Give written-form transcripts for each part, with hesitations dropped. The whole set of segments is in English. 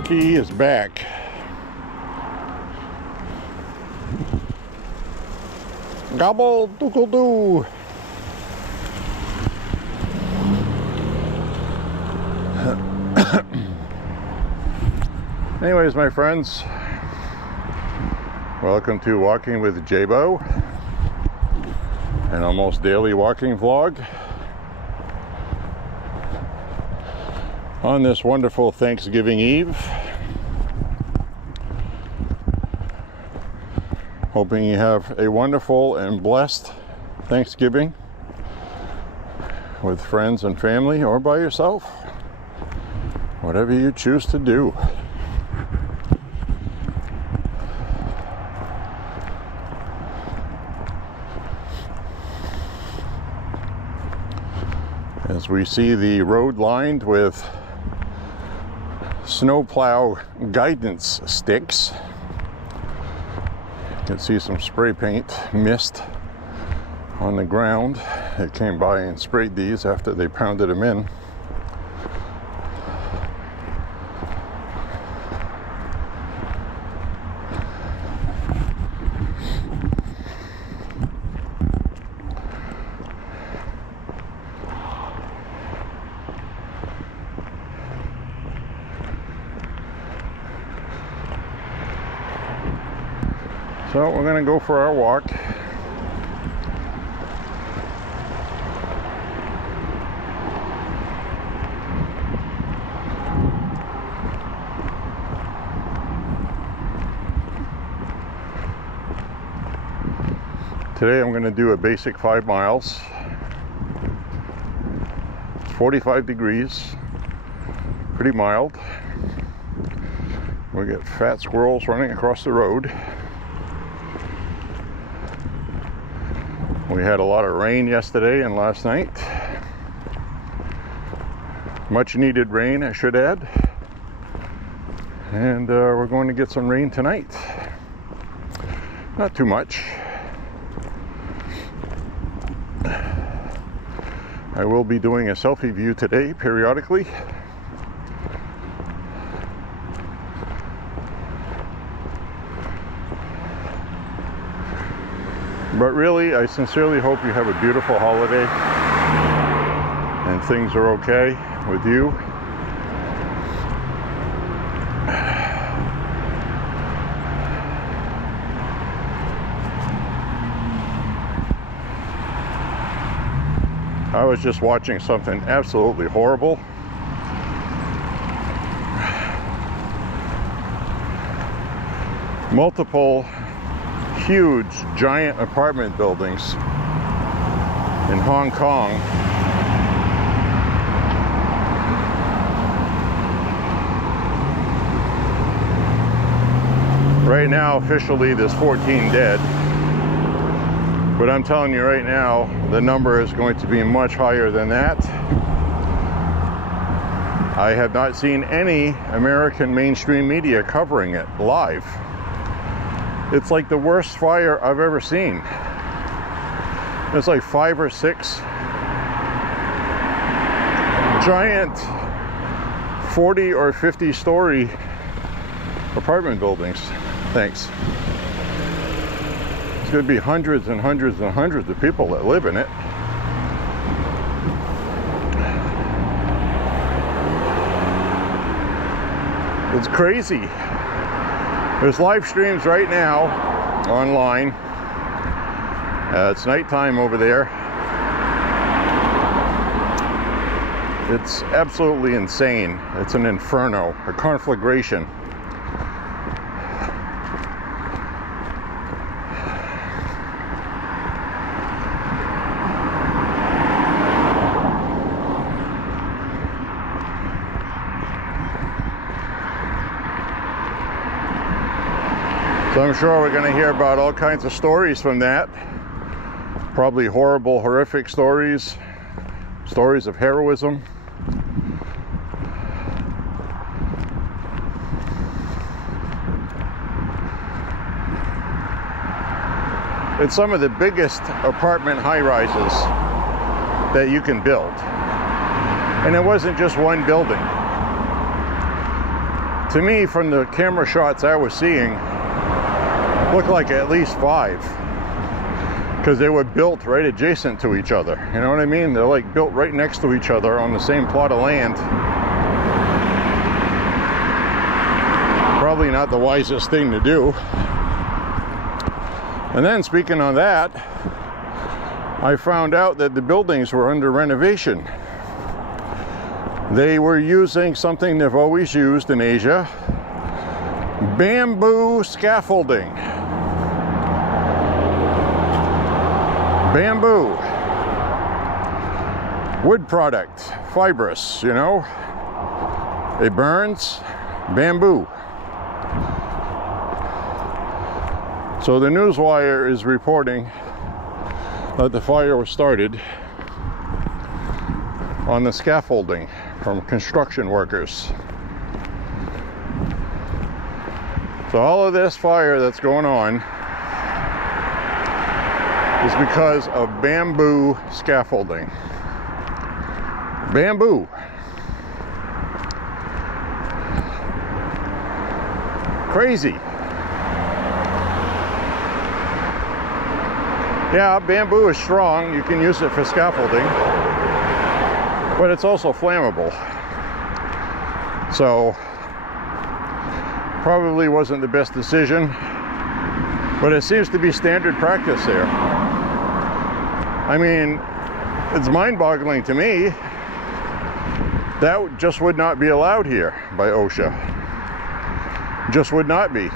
Turkey is back. Gobble doodle doo. Anyways, my friends, welcome to Walking with J.Beau, an almost daily walking vlog on this wonderful Thanksgiving Eve. Hoping you have a wonderful and blessed Thanksgiving with friends and family or by yourself, whatever you choose to do. As we see the road lined with snowplow guidance sticks, you can see some spray paint mist on the ground. They came by and sprayed these after they pounded them in. So we're going to go for our walk. Today I'm going to do a basic 5 miles. It's 45 degrees, pretty mild. We get fat squirrels running across the road. We had a lot of rain yesterday and last night. Much needed rain, I should add. And we're going to get some rain tonight. Not too much. I will be doing a selfie view today periodically. But really, I sincerely hope you have a beautiful holiday and things are okay with you. I was just watching something absolutely horrible. Multiple huge, giant apartment buildings in Hong Kong right now. Officially there's 14 dead, but I'm telling you right now the number is going to be much higher than that. I have not seen any American mainstream media covering it live. It's like the worst fire I've ever seen. There's like 5 or 6 giant 40 or 50 story apartment buildings. Thanks. It's going to be hundreds and hundreds and hundreds of people that live in it. It's crazy. There's live streams right now online. It's nighttime over there. It's absolutely insane. It's an inferno, a conflagration. So I'm sure we're going to hear about all kinds of stories from that. Probably horrible, horrific stories. Stories of heroism. It's some of the biggest apartment high-rises that you can build. And it wasn't just one building. to me, from the camera shots I was seeing, looked like at least 5, because they were built right adjacent to each other. You know what I mean? They're like built right next to each other on the same plot of land. Probably not the wisest thing to do. And then, speaking on that, I found out that the buildings were under renovation. They were using something they've always used in Asia: bamboo scaffolding. Bamboo. Wood product. Fibrous, you know? It burns. Bamboo. So the Newswire is reporting that the fire was started on the scaffolding from construction workers. So all of this fire that's going on is because of bamboo scaffolding. Bamboo. Crazy. Yeah, bamboo is strong. You can use it for scaffolding, but it's also flammable. So probably wasn't the best decision, but it seems to be standard practice there. I mean, it's mind-boggling to me. That just would not be allowed here by OSHA. Just would not be.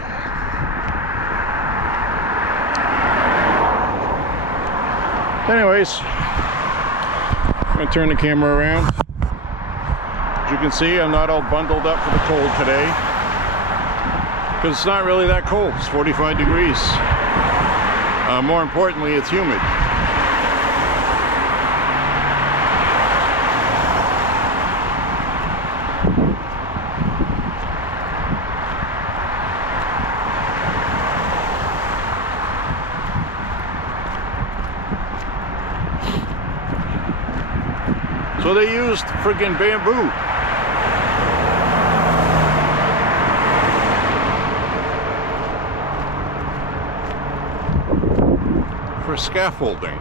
Anyways, I'm going to turn the camera around. As you can see, I'm not all bundled up for the cold today, because it's not really that cold. It's 45 degrees. More importantly, it's humid. So they used friggin' bamboo. For scaffolding.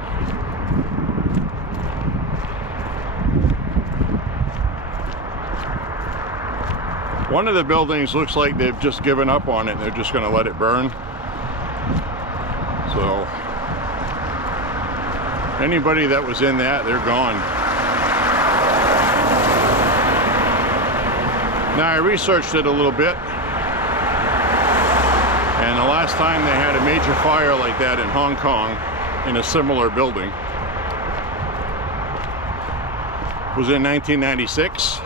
One of the buildings looks like they've just given up on it and they're just going to let it burn. So anybody that was in that, they're gone. Now, I researched it a little bit, and the last time they had a major fire like that in Hong Kong in a similar building was in 1996,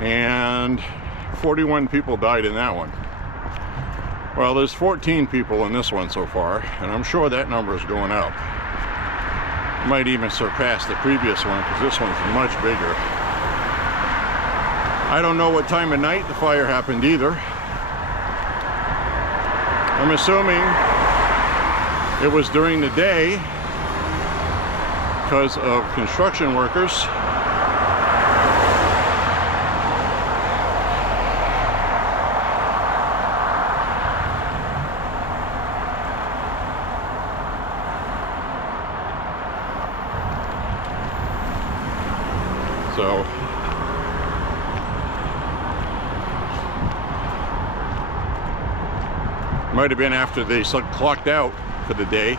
and 41 people died in that one. Well, there's 14 people in this one so far, and I'm sure that number is going up. It might even surpass the previous one, because this one's much bigger. I don't know what time of night the fire happened either. I'm assuming it was during the day because of construction workers. So might have been after they clocked out for the day.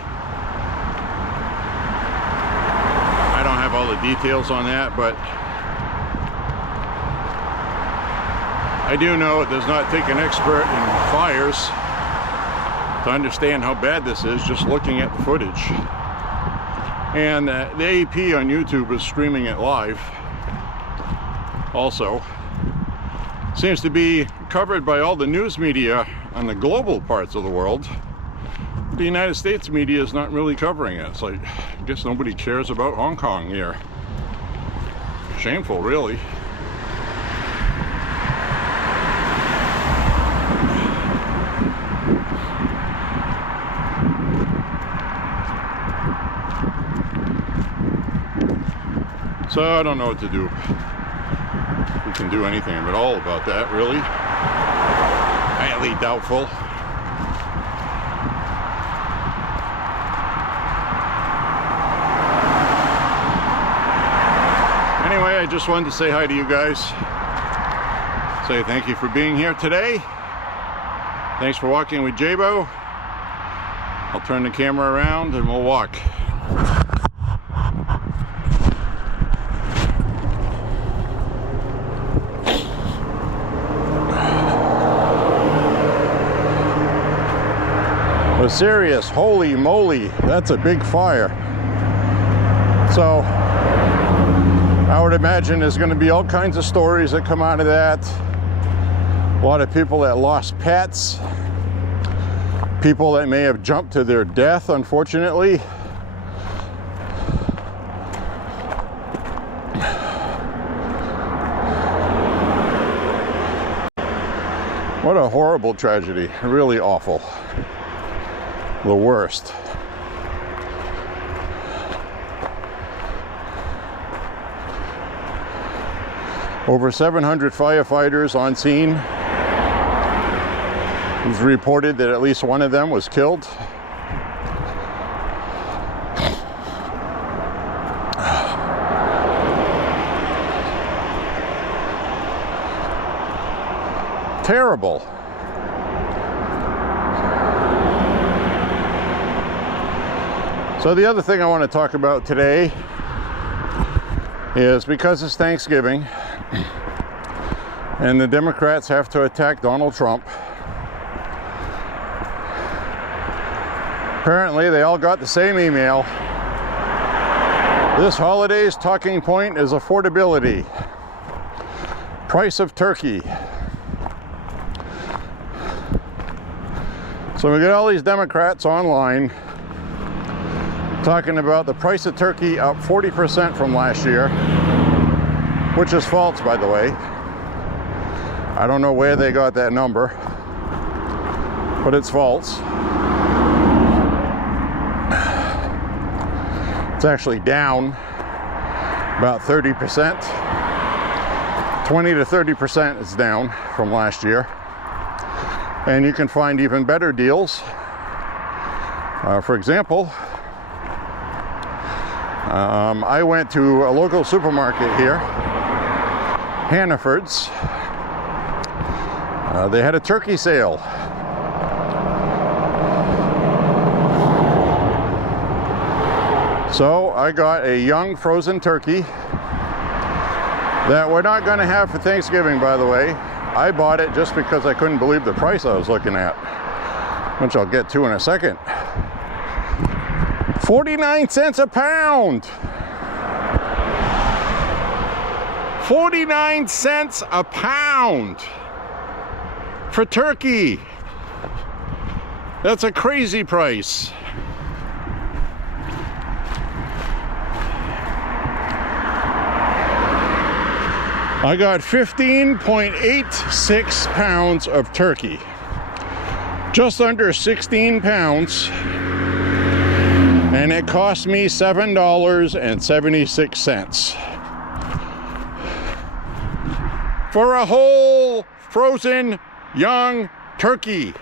I don't have all the details on that, but I do know it does not take an expert in fires to understand how bad this is just looking at the footage. And the AP on YouTube is streaming it live also. Seems to be covered by all the news media on the global parts of the world. The United States media is not really covering it. It's like, I guess nobody cares about Hong Kong here. Shameful, really. So I don't know what to do. We can do anything at all about that, really. Highly doubtful. Anyway, I just wanted to say hi to you guys. Say thank you for being here today. Thanks for walking with J.Beau. I'll turn the camera around and we'll walk. But serious, holy moly, that's a big fire. So I would imagine there's going to be all kinds of stories that come out of that. A lot of people that lost pets, people that may have jumped to their death, unfortunately. What a horrible tragedy, really awful. The worst. Over 700 firefighters on scene. It was reported that at least one of them was killed. Terrible. So the other thing I want to talk about today is, because it's Thanksgiving and the Democrats have to attack Donald Trump, apparently they all got the same email. This holiday's talking point is affordability. Price of turkey. So we got all these Democrats online talking about the price of turkey up 40% from last year, which is false, by the way. I don't know where they got that number, but it's false. It's actually down about 30%. 20 to 30% is down from last year. And you can find even better deals. For example, I went to a local supermarket here, Hannaford's. They had a turkey sale. So I got a young frozen turkey that we're not going to have for Thanksgiving, by the way. I bought it just because I couldn't believe the price I was looking at, which I'll get to in a second. 49 cents a pound. 49 cents a pound for turkey. That's a crazy price. I got 15.86 pounds of turkey. Just under 16 pounds. And it cost me $7.76 for a whole frozen young turkey.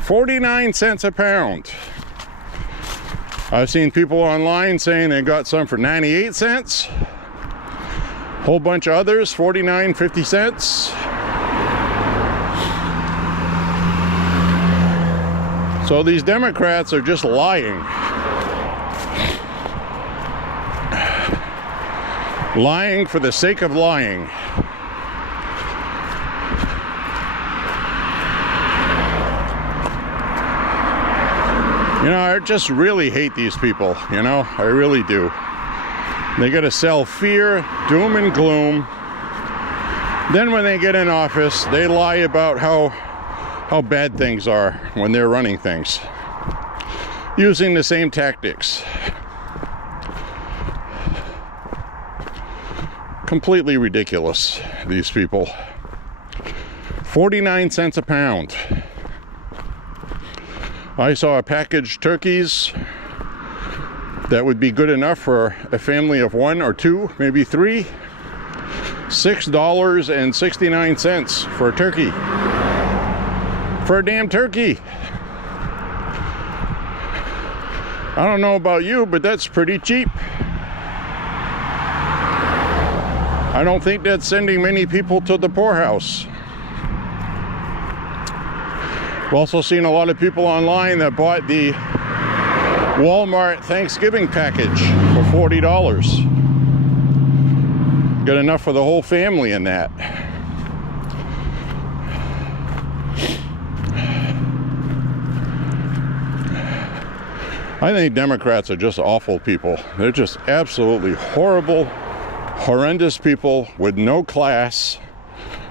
49 cents a pound. I've seen people online saying they got some for 98 cents. Whole bunch of others, 49, 50 cents. So these Democrats are just lying. Lying for the sake of lying. You know, I just really hate these people, you know, I really do. They gotta sell fear, doom and gloom. Then when they get in office, they lie about how bad things are when they're running things. Using the same tactics. Completely ridiculous, these people. 49 cents a pound. I saw packaged turkeys that would be good enough for a family of 1 or 2, maybe 3. $6.69 for a turkey. For a damn turkey. I don't know about you, but that's pretty cheap. I don't think that's sending many people to the poorhouse. I've also seen a lot of people online that bought the Walmart Thanksgiving package for $40. Got enough for the whole family in that. I think Democrats are just awful people. They're just absolutely horrible, horrendous people with no class,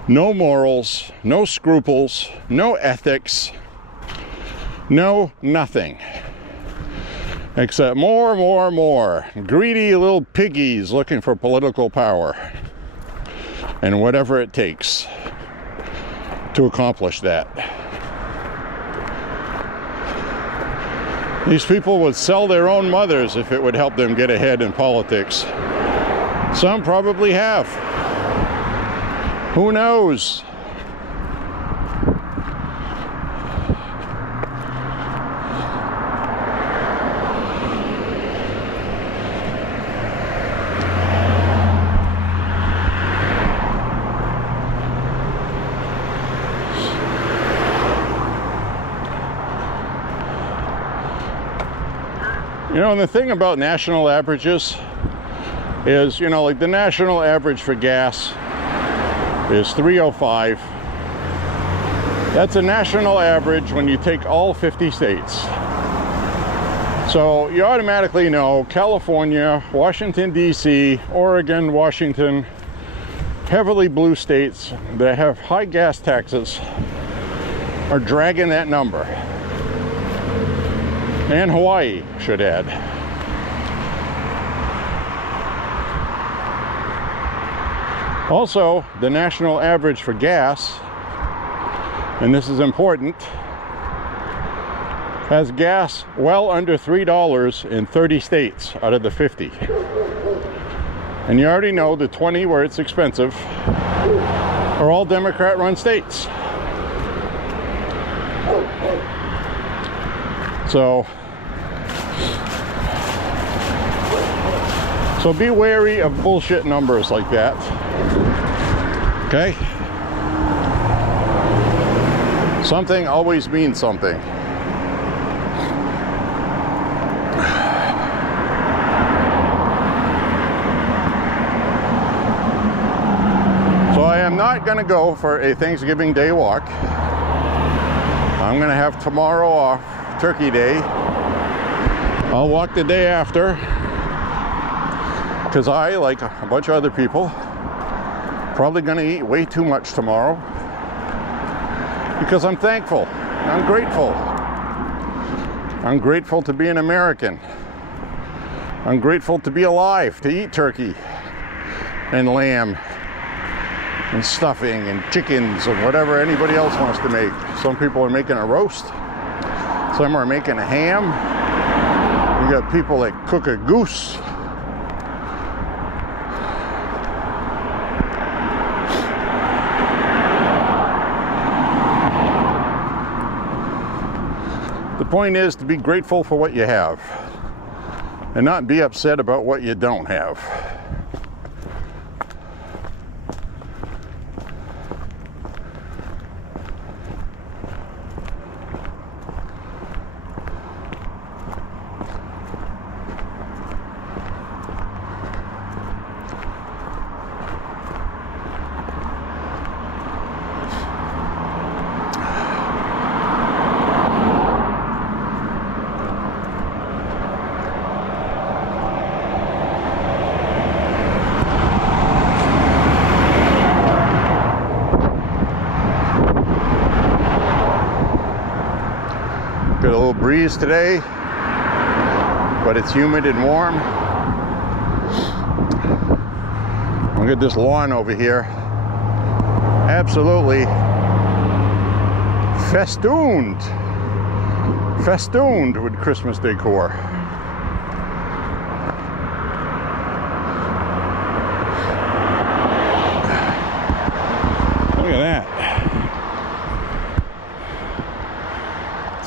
no morals, no scruples, no ethics, no nothing. Except more. Greedy little piggies looking for political power. And whatever it takes to accomplish that. These people would sell their own mothers if it would help them get ahead in politics. Some probably have. Who knows? You know, and the thing about national averages is, you know, like the national average for gas is $3.05. That's a national average when you take all 50 states. So you automatically know California, Washington, D.C., Oregon, Washington, heavily blue states that have high gas taxes are dragging that number. And Hawaii, should add. Also, the national average for gas, and this is important, has gas well under $3 in 30 states out of the 50. And you already know the 20 where it's expensive are all Democrat-run states. So be wary of bullshit numbers like that. Okay? Something always means something. So I am not going to go for a Thanksgiving Day walk. I'm going to have tomorrow off, Turkey Day. I'll walk the day after. Because I, like a bunch of other people, probably going to eat way too much tomorrow. Because I'm thankful. I'm grateful. I'm grateful to be an American. I'm grateful to be alive, to eat turkey and lamb and stuffing and chickens and whatever anybody else wants to make. Some people are making a roast. Some are making a ham. You got people that cook a goose. The point is to be grateful for what you have and not be upset about what you don't have. Got a little breeze today, but it's humid and warm. Look at this lawn over here. Absolutely festooned with Christmas decor.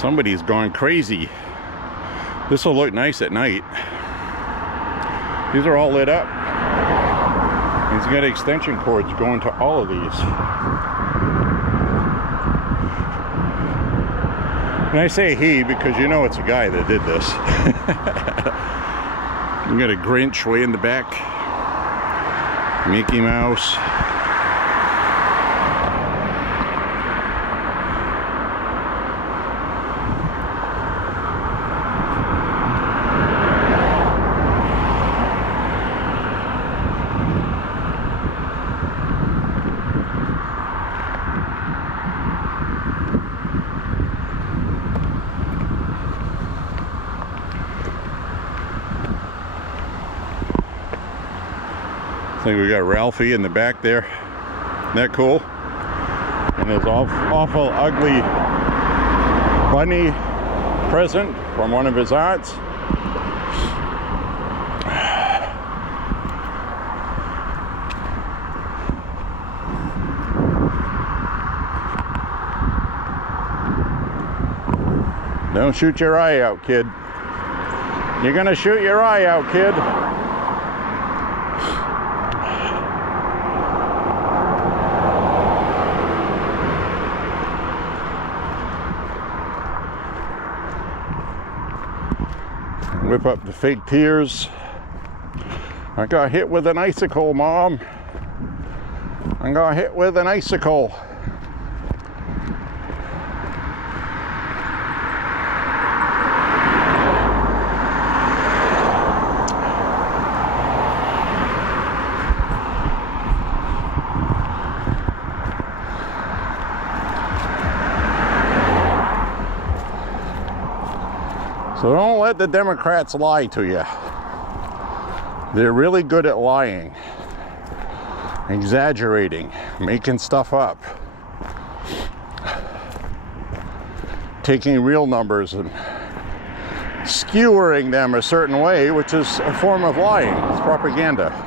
Somebody's gone crazy. This will look nice at night. These are all lit up. He's got extension cords going to all of these. And I say he because you know it's a guy that did this. You got a Grinch way in the back. Mickey Mouse. I think we got Ralphie in the back there. Isn't that cool? And his awful ugly bunny present from one of his aunts. Don't shoot your eye out, kid. You're gonna shoot your eye out, kid. Whip up the fake tears. I got hit with an icicle, Mom. I got hit with an icicle. So don't let the Democrats lie to you. They're really good at lying, exaggerating, making stuff up, taking real numbers and skewering them a certain way, which is a form of lying. It's propaganda.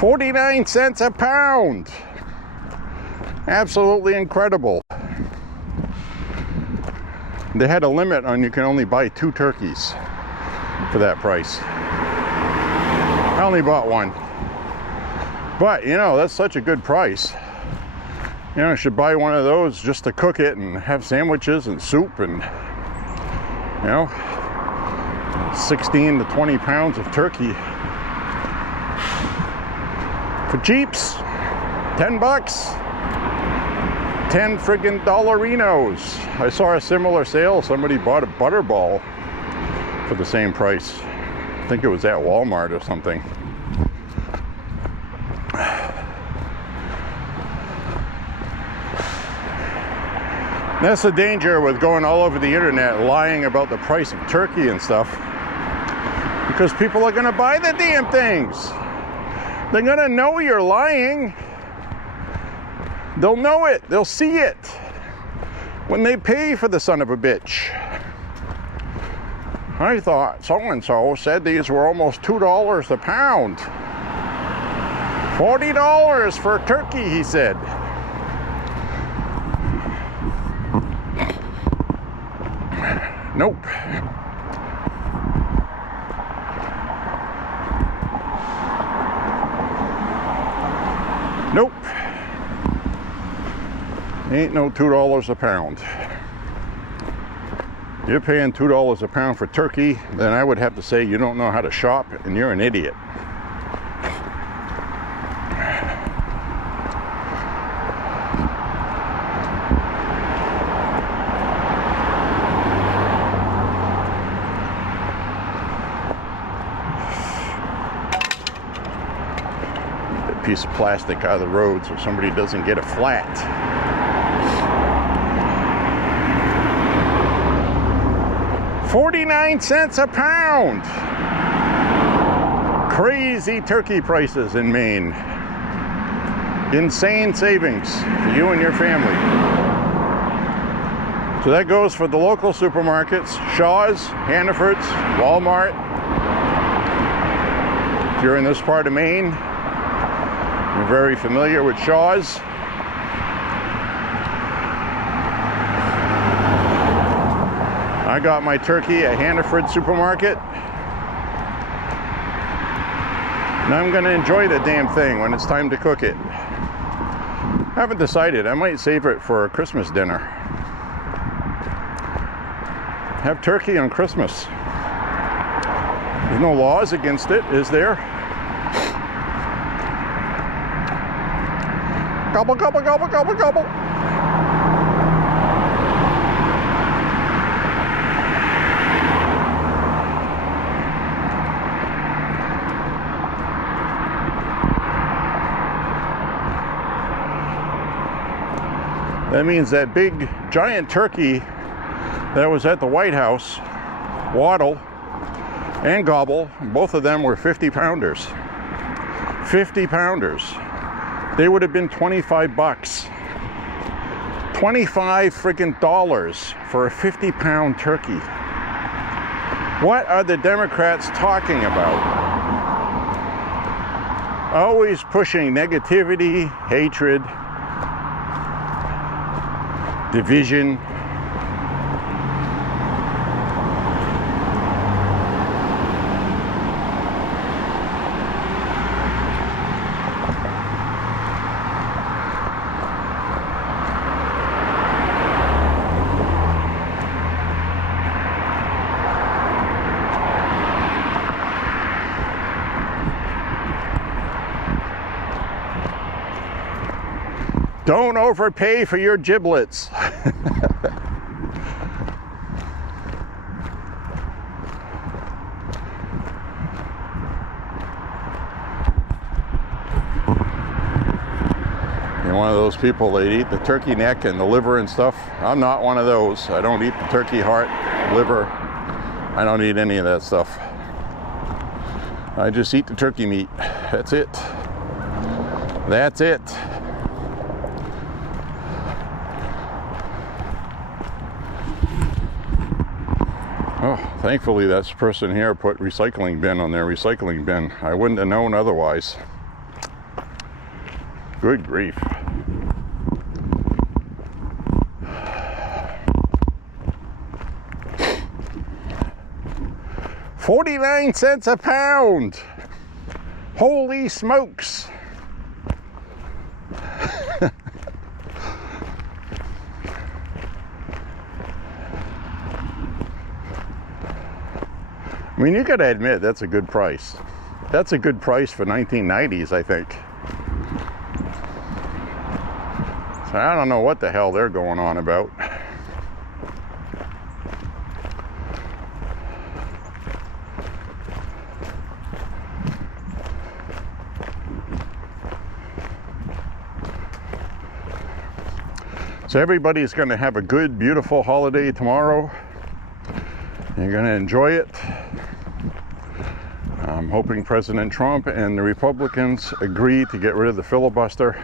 $0.49 a pound. Absolutely incredible. They had a limit on you can only buy 2 turkeys for that price. I only bought one. But, you know, that's such a good price. You know, I should buy one of those just to cook it and have sandwiches and soup and, you know, 16 to 20 pounds of turkey. For cheaps, 10 bucks, 10 friggin' dollarinos. I saw a similar sale. Somebody bought a butterball for the same price. I think it was at Walmart or something. That's the danger with going all over the internet lying about the price of turkey and stuff. Because people are gonna buy the damn things. They're gonna know you're lying. They'll know it. They'll see it when they pay for the son of a bitch. I thought so-and-so said these were almost $2 a pound. $40 for a turkey, he said. Nope. Nope. Ain't no $2 a pound. You're paying $2 a pound for turkey, then I would have to say you don't know how to shop and you're an idiot. Piece of plastic out of the road so somebody doesn't get a flat. $0.49 a pound. Crazy turkey prices in Maine. Insane savings for you and your family. So that goes for the local supermarkets, Shaw's, Hannaford's, Walmart. If you're in this part of Maine, you're very familiar with Shaw's. I got my turkey at Hannaford supermarket. And I'm gonna enjoy the damn thing when it's time to cook it. I haven't decided, I might save it for a Christmas dinner. Have turkey on Christmas. There's no laws against it, is there? Gobble, gobble, gobble, gobble, gobble. That means that big giant turkey that was at the White House, Waddle and Gobble, both of them were 50 pounders. 50 pounders. They would have been 25 bucks. 25 freaking dollars for a 50-pound turkey. What are the Democrats talking about? Always pushing negativity, hatred, division. Don't overpay for your giblets. You're one of those people that eat the turkey neck and the liver and stuff. I'm not one of those. I don't eat the turkey heart, liver. I don't eat any of that stuff. I just eat the turkey meat. That's it. That's it. Oh, thankfully that person here put recycling bin on their recycling bin. I wouldn't have known otherwise. Good grief. $0.49 a pound. Holy smokes. I mean, you gotta admit, that's a good price. That's a good price for 1990s, I think. So I don't know what the hell they're going on about. So everybody's gonna have a good, beautiful holiday tomorrow. You're gonna enjoy it. I'm hoping President Trump and the Republicans agree to get rid of the filibuster.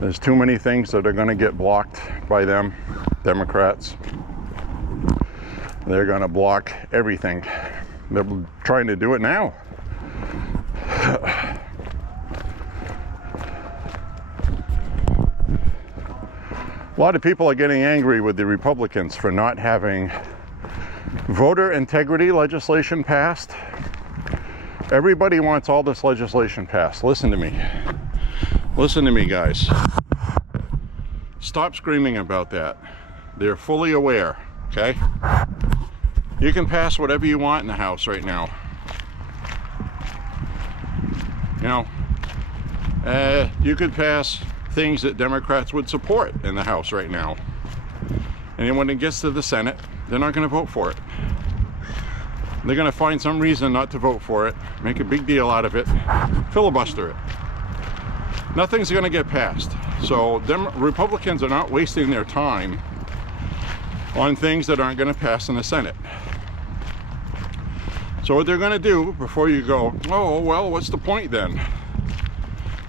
There's too many things that are going to get blocked by them, Democrats. They're going to block everything. They're trying to do it now. A lot of people are getting angry with the Republicans for not having voter integrity legislation passed. Everybody wants all this legislation passed. Listen to me. Listen to me, guys. Stop screaming about that. They're fully aware, okay? You can pass whatever you want in the House right now. You know, you could pass things that Democrats would support in the House right now. And when it gets to the Senate, they're not going to vote for it. They're going to find some reason not to vote for it, make a big deal out of it, filibuster it. Nothing's going to get passed. So Republicans are not wasting their time on things that aren't going to pass in the Senate. So what they're going to do, before you go, oh, well, what's the point then?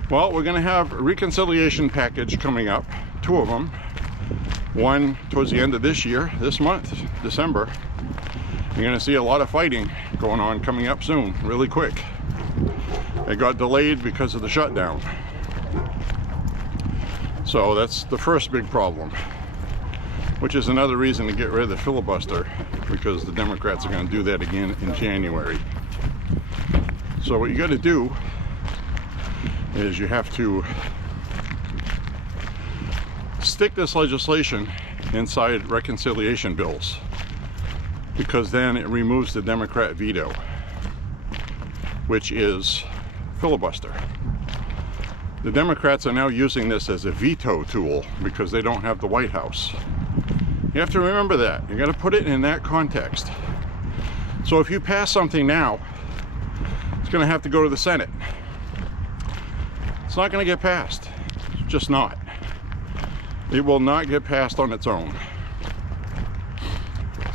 Well, we're going to have a reconciliation package coming up, 2 of them, one towards the end of this year, this month, December. You're going to see a lot of fighting going on coming up soon, really quick. It got delayed because of the shutdown. So that's the first big problem, which is another reason to get rid of the filibuster, because the Democrats are going to do that again in January. So what you got to do is you have to stick this legislation inside reconciliation bills, because then it removes the Democrat veto, which is filibuster. The Democrats are now using this as a veto tool because they don't have the White House. You have to remember that. You got to put it in that context. So if you pass something now, it's going to have to go to the Senate. It's not going to get passed. It's just not. It will not get passed on its own.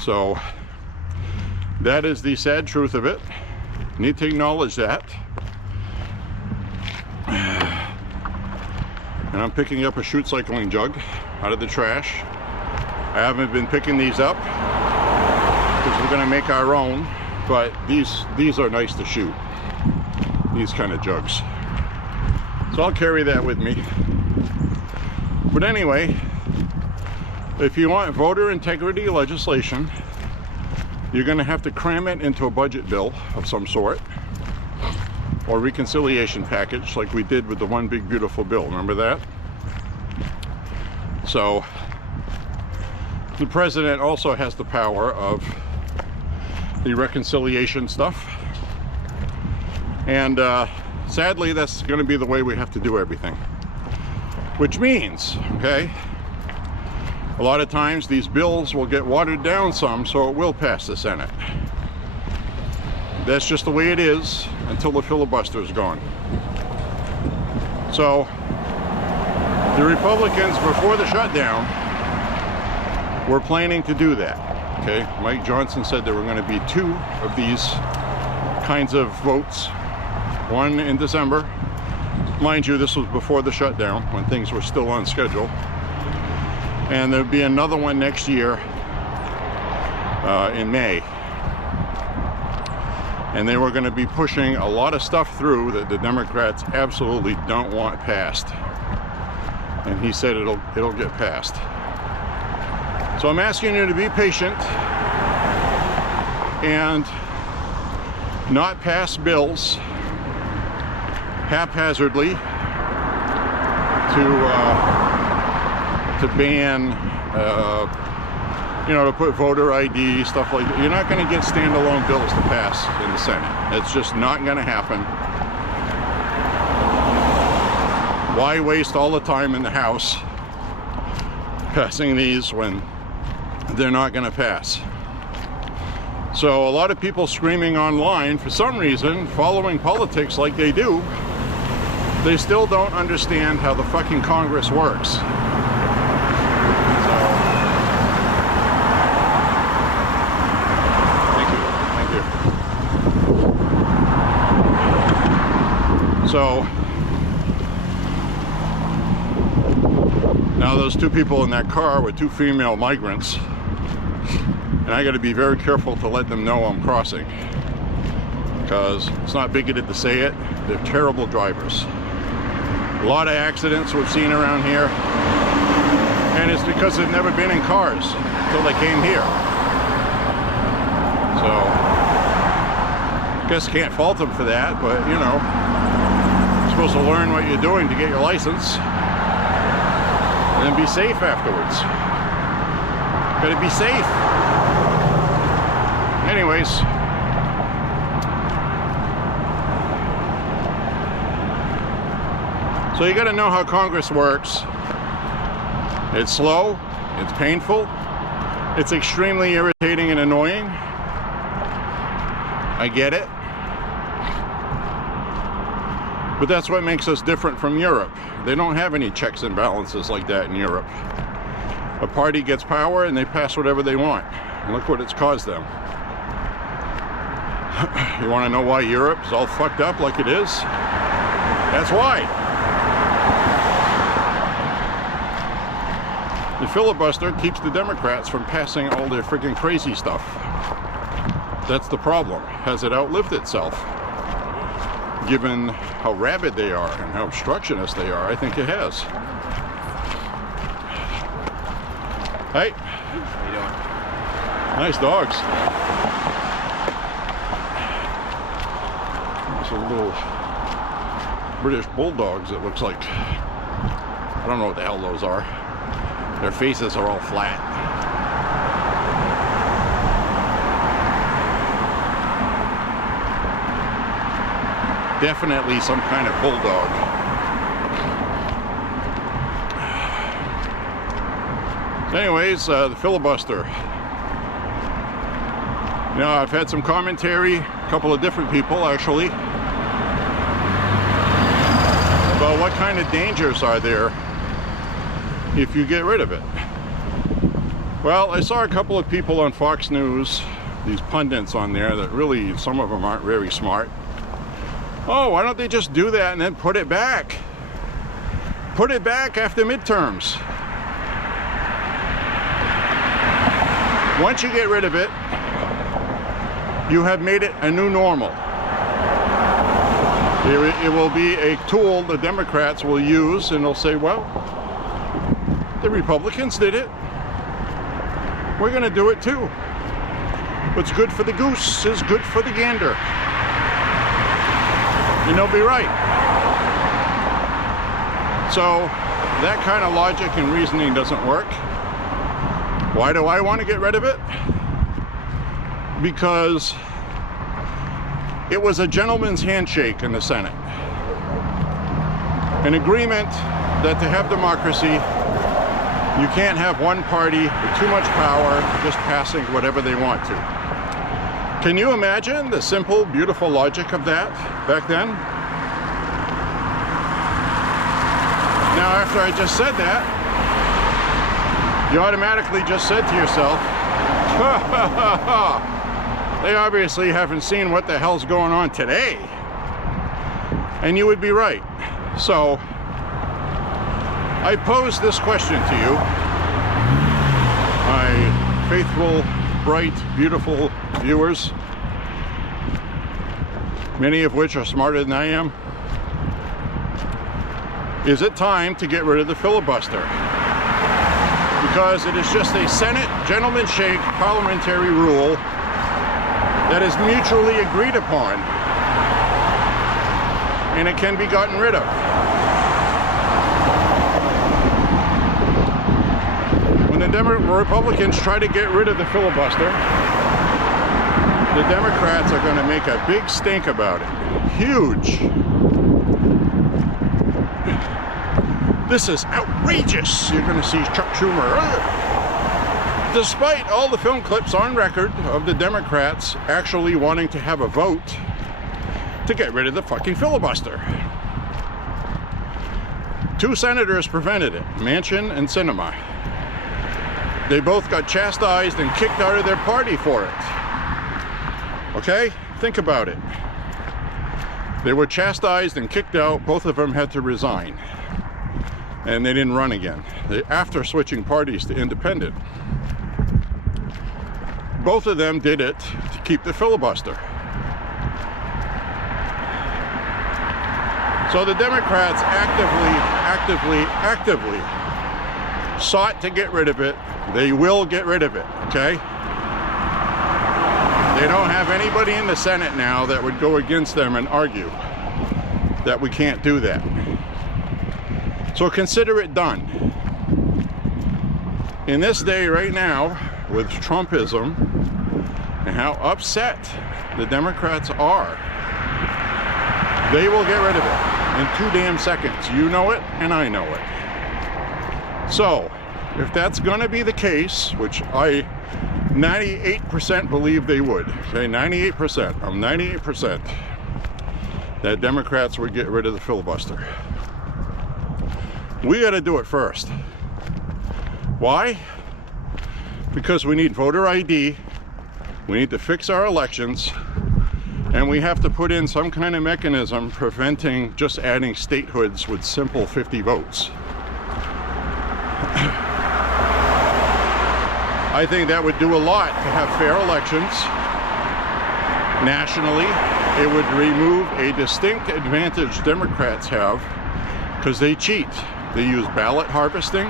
So that is the sad truth of it. You need to acknowledge that. And I'm picking up a chute cycling jug out of the trash. I haven't been picking these up because we're going to make our own, but these are nice to shoot, these kind of jugs. So I'll carry that with me. But anyway, if you want voter integrity legislation, you're going to have to cram it into a budget bill of some sort, or reconciliation package like we did with the One Big Beautiful Bill. Remember that? So the president also has the power of the reconciliation stuff, and sadly that's going to be the way we have to do everything, which means, okay, a lot of times these bills will get watered down some, so it will pass the Senate. That's just the way it is until the filibuster is gone. So the Republicans, before the shutdown, were planning to do that. Okay, Mike Johnson said there were going to be 2 of these kinds of votes, one in December. Mind you, this was before the shutdown, when things were still on schedule. And there'll be another one next year in May. And they were going to be pushing a lot of stuff through that the Democrats absolutely don't want passed. And he said it'll get passed. So I'm asking you to be patient and not pass bills haphazardly to ban, to put voter ID, stuff like that. You're not going to get standalone bills to pass in the Senate. It's just not going to happen. Why waste all the time in the House passing these when they're not going to pass? So a lot of people screaming online, for some reason, following politics like they do, they still don't understand how the fucking Congress works. So now those 2 people in that car were 2 female migrants, and I got to be very careful to let them know I'm crossing, because it's not bigoted to say it, they're terrible drivers. A lot of accidents we've seen around here, and it's because they've never been in cars until they came here. So I guess can't fault them for that, but you know, supposed to learn what you're doing to get your license and then be safe afterwards. Gotta be safe. Anyways, so you gotta know how Congress works. It's slow, it's painful, it's extremely irritating and annoying. I get it. But that's what makes us different from Europe. They don't have any checks and balances like that in Europe. A party gets power and they pass whatever they want. And look what it's caused them. You want to know why Europe is all fucked up like it is? That's why. The filibuster keeps the Democrats from passing all their freaking crazy stuff. That's the problem. Has it outlived itself? Given how rabid they are and how obstructionist they are, I think it has. Hey. How you doing? Nice dogs. These are little British bulldogs, it looks like. I don't know what the hell those are. Their faces are all flat. Definitely some kind of bulldog. Anyways, the filibuster. Now, I've had some commentary, a couple of different people actually, about what kind of dangers are there if you get rid of it. Well, I saw a couple of people on Fox News, these pundits on there that really, some of them aren't very smart. Oh, why don't they just do that and then put it back? Put it back after midterms. Once you get rid of it, you have made it a new normal. It will be a tool the Democrats will use, and they'll say, well, the Republicans did it. We're going to do it too. What's good for the goose is good for the gander. And they'll be right. So that kind of logic and reasoning doesn't work. Why do I want to get rid of it? Because it was a gentleman's handshake in the Senate. An agreement that to have democracy, you can't have one party with too much power just passing whatever they want to. Can you imagine the simple, beautiful logic of that back then? Now, after I just said that, you automatically just said to yourself, they obviously haven't seen what the hell's going on today. And you would be right. So, I pose this question to you, my faithful, bright, beautiful viewers, many of which are smarter than I am. Is it time to get rid of the filibuster? Because it is just a Senate gentleman's shake parliamentary rule that is mutually agreed upon, and it can be gotten rid of. When the Republicans try to get rid of the filibuster, the Democrats are going to make a big stink about it. Huge. This is outrageous. You're going to see Chuck Schumer. Despite all the film clips on record of the Democrats actually wanting to have a vote to get rid of the fucking filibuster. 2 senators prevented it, Manchin and Sinema. They both got chastised and kicked out of their party for it. Okay? Think about it. They were chastised and kicked out. Both of them had to resign. And they didn't run again. After switching parties to independent. Both of them did it to keep the filibuster. So the Democrats actively sought to get rid of it. They will get rid of it, okay? They don't have anybody in the Senate now that would go against them and argue that we can't do that. So consider it done. In this day right now, with Trumpism and how upset the Democrats are, they will get rid of it in 2 damn seconds. You know it, and I know it. So, if that's gonna be the case, which I 98% believe they would, okay, 98%, I'm 98%, that Democrats would get rid of the filibuster. We got to do it first. Why? Because we need voter ID, we need to fix our elections, and we have to put in some kind of mechanism preventing just adding statehoods with simple 50 votes. I think that would do a lot to have fair elections nationally. It would remove a distinct advantage Democrats have because they cheat. They use ballot harvesting,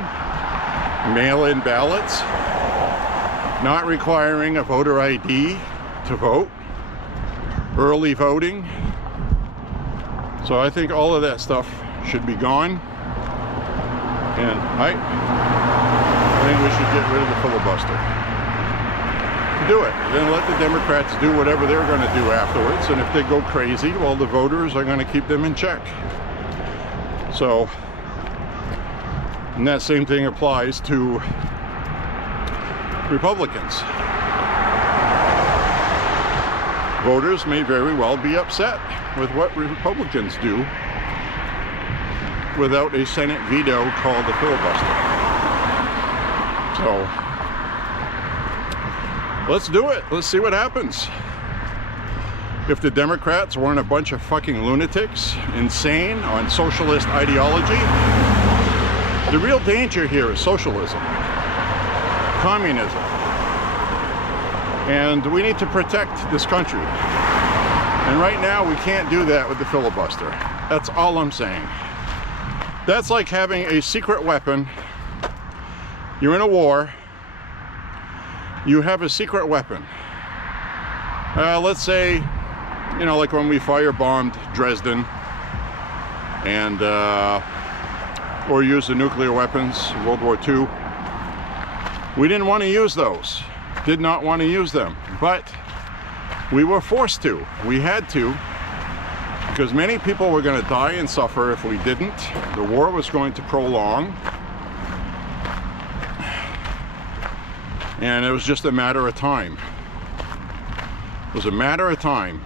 mail-in ballots, not requiring a voter ID to vote, early voting. So I think all of that stuff should be gone. And I think we should get rid of the filibuster. Do it. Then let the Democrats do whatever they're going to do afterwards. And if they go crazy, well, the voters are going to keep them in check. So, and that same thing applies to Republicans. Voters may very well be upset with what Republicans do without a Senate veto called the filibuster. So, let's do it. Let's see what happens. If the Democrats weren't a bunch of fucking lunatics, insane on socialist ideology, the real danger here is socialism, communism. And we need to protect this country. And right now we can't do that with the filibuster. That's all I'm saying. That's like having a secret weapon. You're in a war. You have a secret weapon. Let's say, you know, like when we firebombed Dresden and or used the nuclear weapons in World War II. We didn't want to use those. Did not want to use them. But we were forced to. We had to. Because many people were going to die and suffer if we didn't. The war was going to prolong. And it was just a matter of time. It was a matter of time.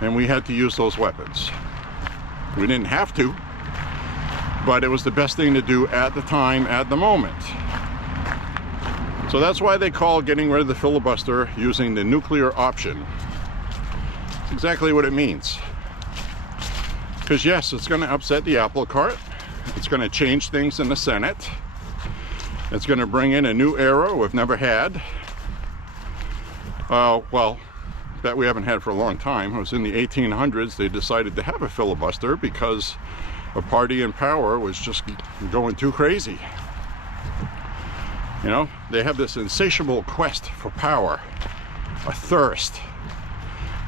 And we had to use those weapons. We didn't have to, but it was the best thing to do at the time, at the moment. So that's why they call getting rid of the filibuster using the nuclear option. It's exactly what it means. Because yes, it's going to upset the apple cart. It's going to change things in the Senate. It's going to bring in a new era we've never had. Well, that we haven't had for a long time. It was in the 1800s they decided to have a filibuster because a party in power was just going too crazy. You know, they have this insatiable quest for power, a thirst,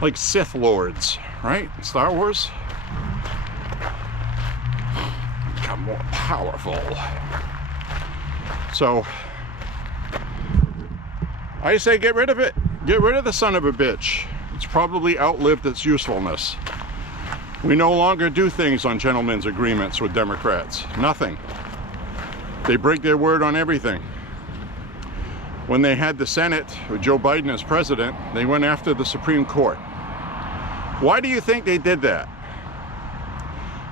like Sith Lords, right? In Star Wars. Become more powerful. So, I say get rid of it. Get rid of the son of a bitch. It's probably outlived its usefulness. We no longer do things on gentlemen's agreements with Democrats. Nothing. They break their word on everything. When they had the Senate with Joe Biden as president, they went after the Supreme Court. Why do you think they did that?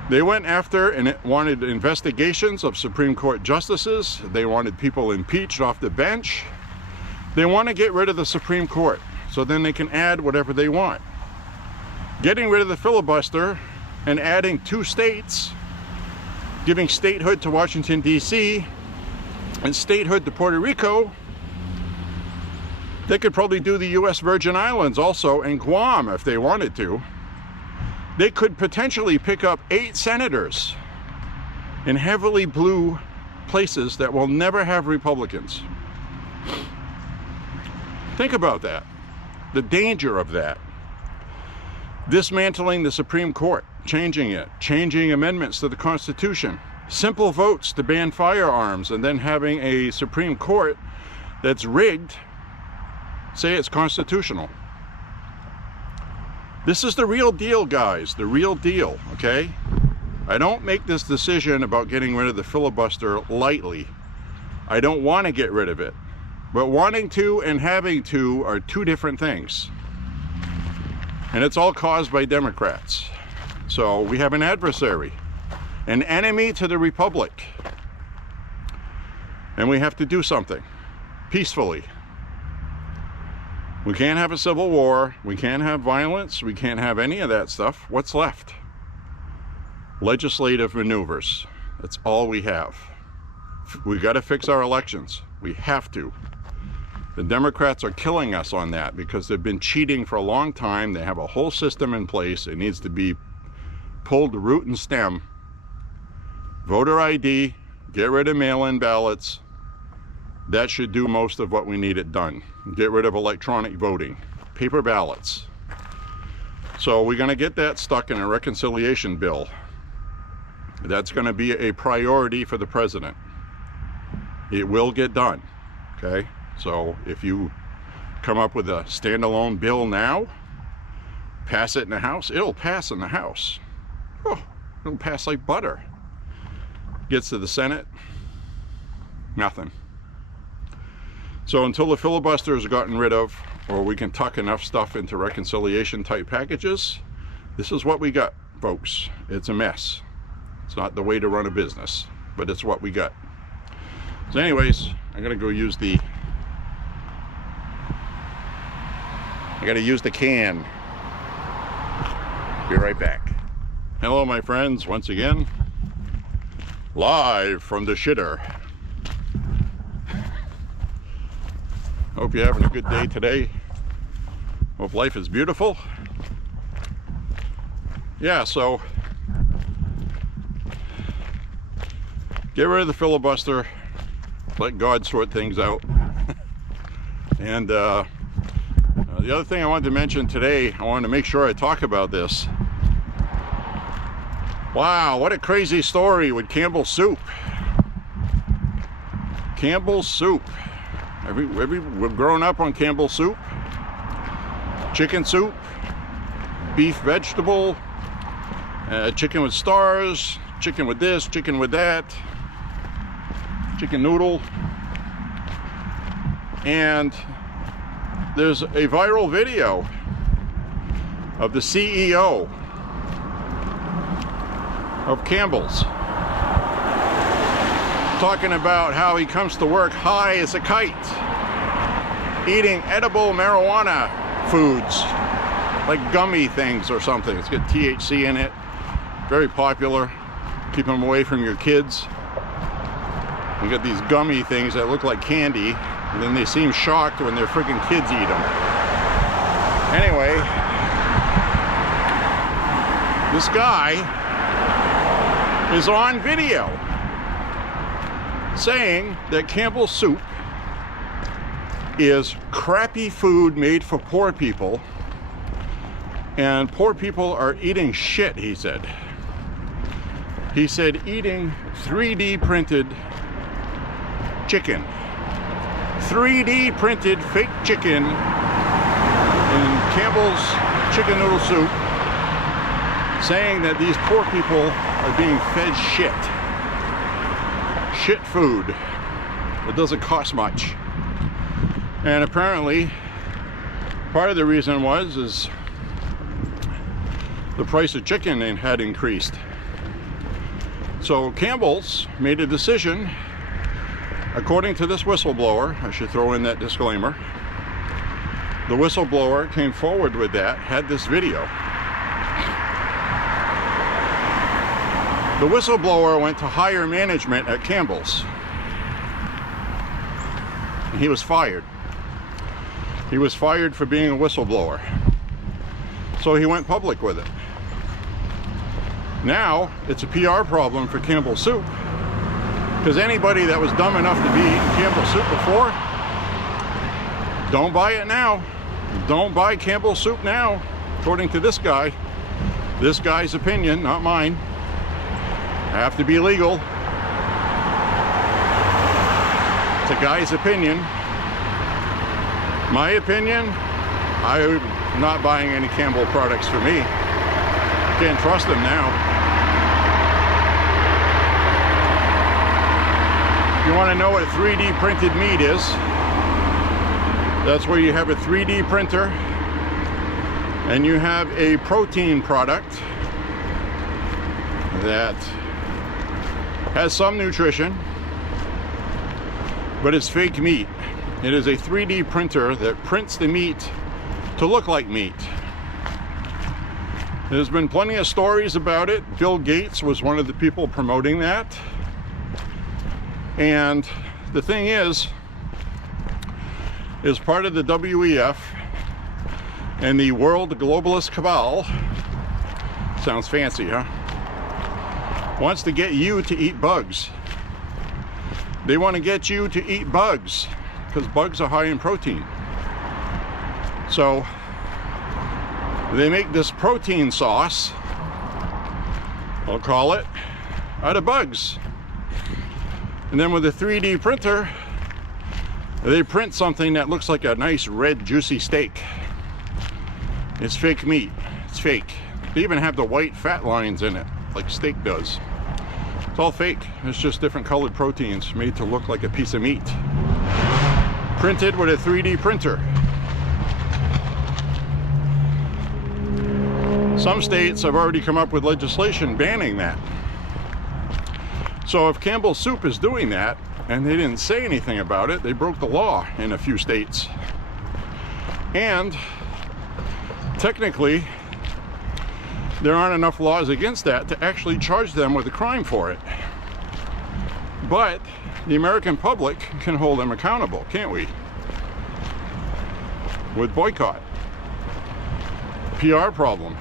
They went after and wanted investigations of Supreme Court justices. They wanted people impeached off the bench. They want to get rid of the Supreme Court so then they can add whatever they want. Getting rid of the filibuster and adding 2 states, giving statehood to Washington, D.C. and statehood to Puerto Rico. They could probably do the U.S. Virgin Islands also and Guam if they wanted to. They could potentially pick up 8 senators in heavily blue places that will never have Republicans. Think about that. The danger of that. Dismantling the Supreme Court, changing it, changing amendments to the Constitution, simple votes to ban firearms, and then having a Supreme Court that's rigged say it's constitutional. This is the real deal, guys, the real deal, okay? I don't make this decision about getting rid of the filibuster lightly. I don't want to get rid of it. But wanting to and having to are 2 different things. And it's all caused by Democrats. So we have an adversary, an enemy to the Republic. And we have to do something peacefully. We can't have a civil war. We can't have violence. We can't have any of that stuff. What's left? Legislative maneuvers. That's all we have. We got to fix our elections. We have to. The Democrats are killing us on that because they've been cheating for a long time. They have a whole system in place. It needs to be pulled to root and stem. Voter ID, get rid of mail-in ballots. That should do most of what we need it done. Get rid of electronic voting, paper ballots. So we're going to get that stuck in a reconciliation bill. That's going to be a priority for the president. It will get done, okay? So if you come up with a standalone bill now, pass it in the House, it'll pass in the House. Oh, it'll pass like butter. Gets to the Senate, nothing. So until the filibuster is gotten rid of, or we can tuck enough stuff into reconciliation type packages, this is what we got, folks. It's a mess. It's not the way to run a business, but it's what we got. So anyways, I'm gonna go use the can. Be right back. Hello my friends, once again, live from the shitter. Hope you're having a good day today. Hope life is beautiful. Yeah, so get rid of the filibuster. Let God sort things out. And the other thing I wanted to mention today, I wanted to make sure I talk about this. Wow, what a crazy story with Campbell's soup. Campbell's soup. We've grown up on Campbell's soup. Chicken soup, beef vegetable, chicken with stars, chicken with this, chicken with that, chicken noodle. And there's a viral video of the CEO of Campbell's talking about how he comes to work high as a kite, eating edible marijuana foods, like gummy things or something. It's got THC in it, very popular. Keep them away from your kids. You got these gummy things that look like candy, and then they seem shocked when their freaking kids eat them. Anyway, this guy is on video saying that Campbell's soup is crappy food made for poor people, and poor people are eating shit, he said. He said eating 3D printed chicken. 3D printed fake chicken in Campbell's chicken noodle soup, saying that these poor people are being fed shit. Shit food. It doesn't cost much. And apparently, part of the reason is the price of chicken had increased. So Campbell's made a decision, according to this whistleblower. I should throw in that disclaimer. The whistleblower came forward with that, had this video. The whistleblower went to higher management at Campbell's. He was fired. He was fired for being a whistleblower. So he went public with it. Now, it's a PR problem for Campbell's soup, because anybody that was dumb enough to be eating Campbell's soup before, don't buy it now. Don't buy Campbell's soup now, according to this guy. This guy's opinion, not mine. I have to be legal. It's a guy's opinion. My opinion, I'm not buying any Campbell products for me. Can't trust them now. If you want to know what 3D printed meat is, that's where you have a 3D printer and you have a protein product that has some nutrition, but it's fake meat. It is a 3D printer that prints the meat to look like meat. There's been plenty of stories about it. Bill Gates was one of the people promoting that. And the thing is part of the WEF and the world globalist cabal, sounds fancy, huh? Wants to get you to eat bugs. They want to get you to eat bugs because bugs are high in protein. So they make this protein sauce, I'll call it, out of bugs. And then with a 3D printer, they print something that looks like a nice red juicy steak. It's fake meat. It's fake. They even have the white fat lines in it, like steak does. It's all fake. It's just different colored proteins made to look like a piece of meat. Printed with a 3D printer. Some states have already come up with legislation banning that. So if Campbell's Soup is doing that, and they didn't say anything about it, they broke the law in a few states. And technically, there aren't enough laws against that to actually charge them with a crime for it. But the American public can hold them accountable, can't we? With boycott. PR problem.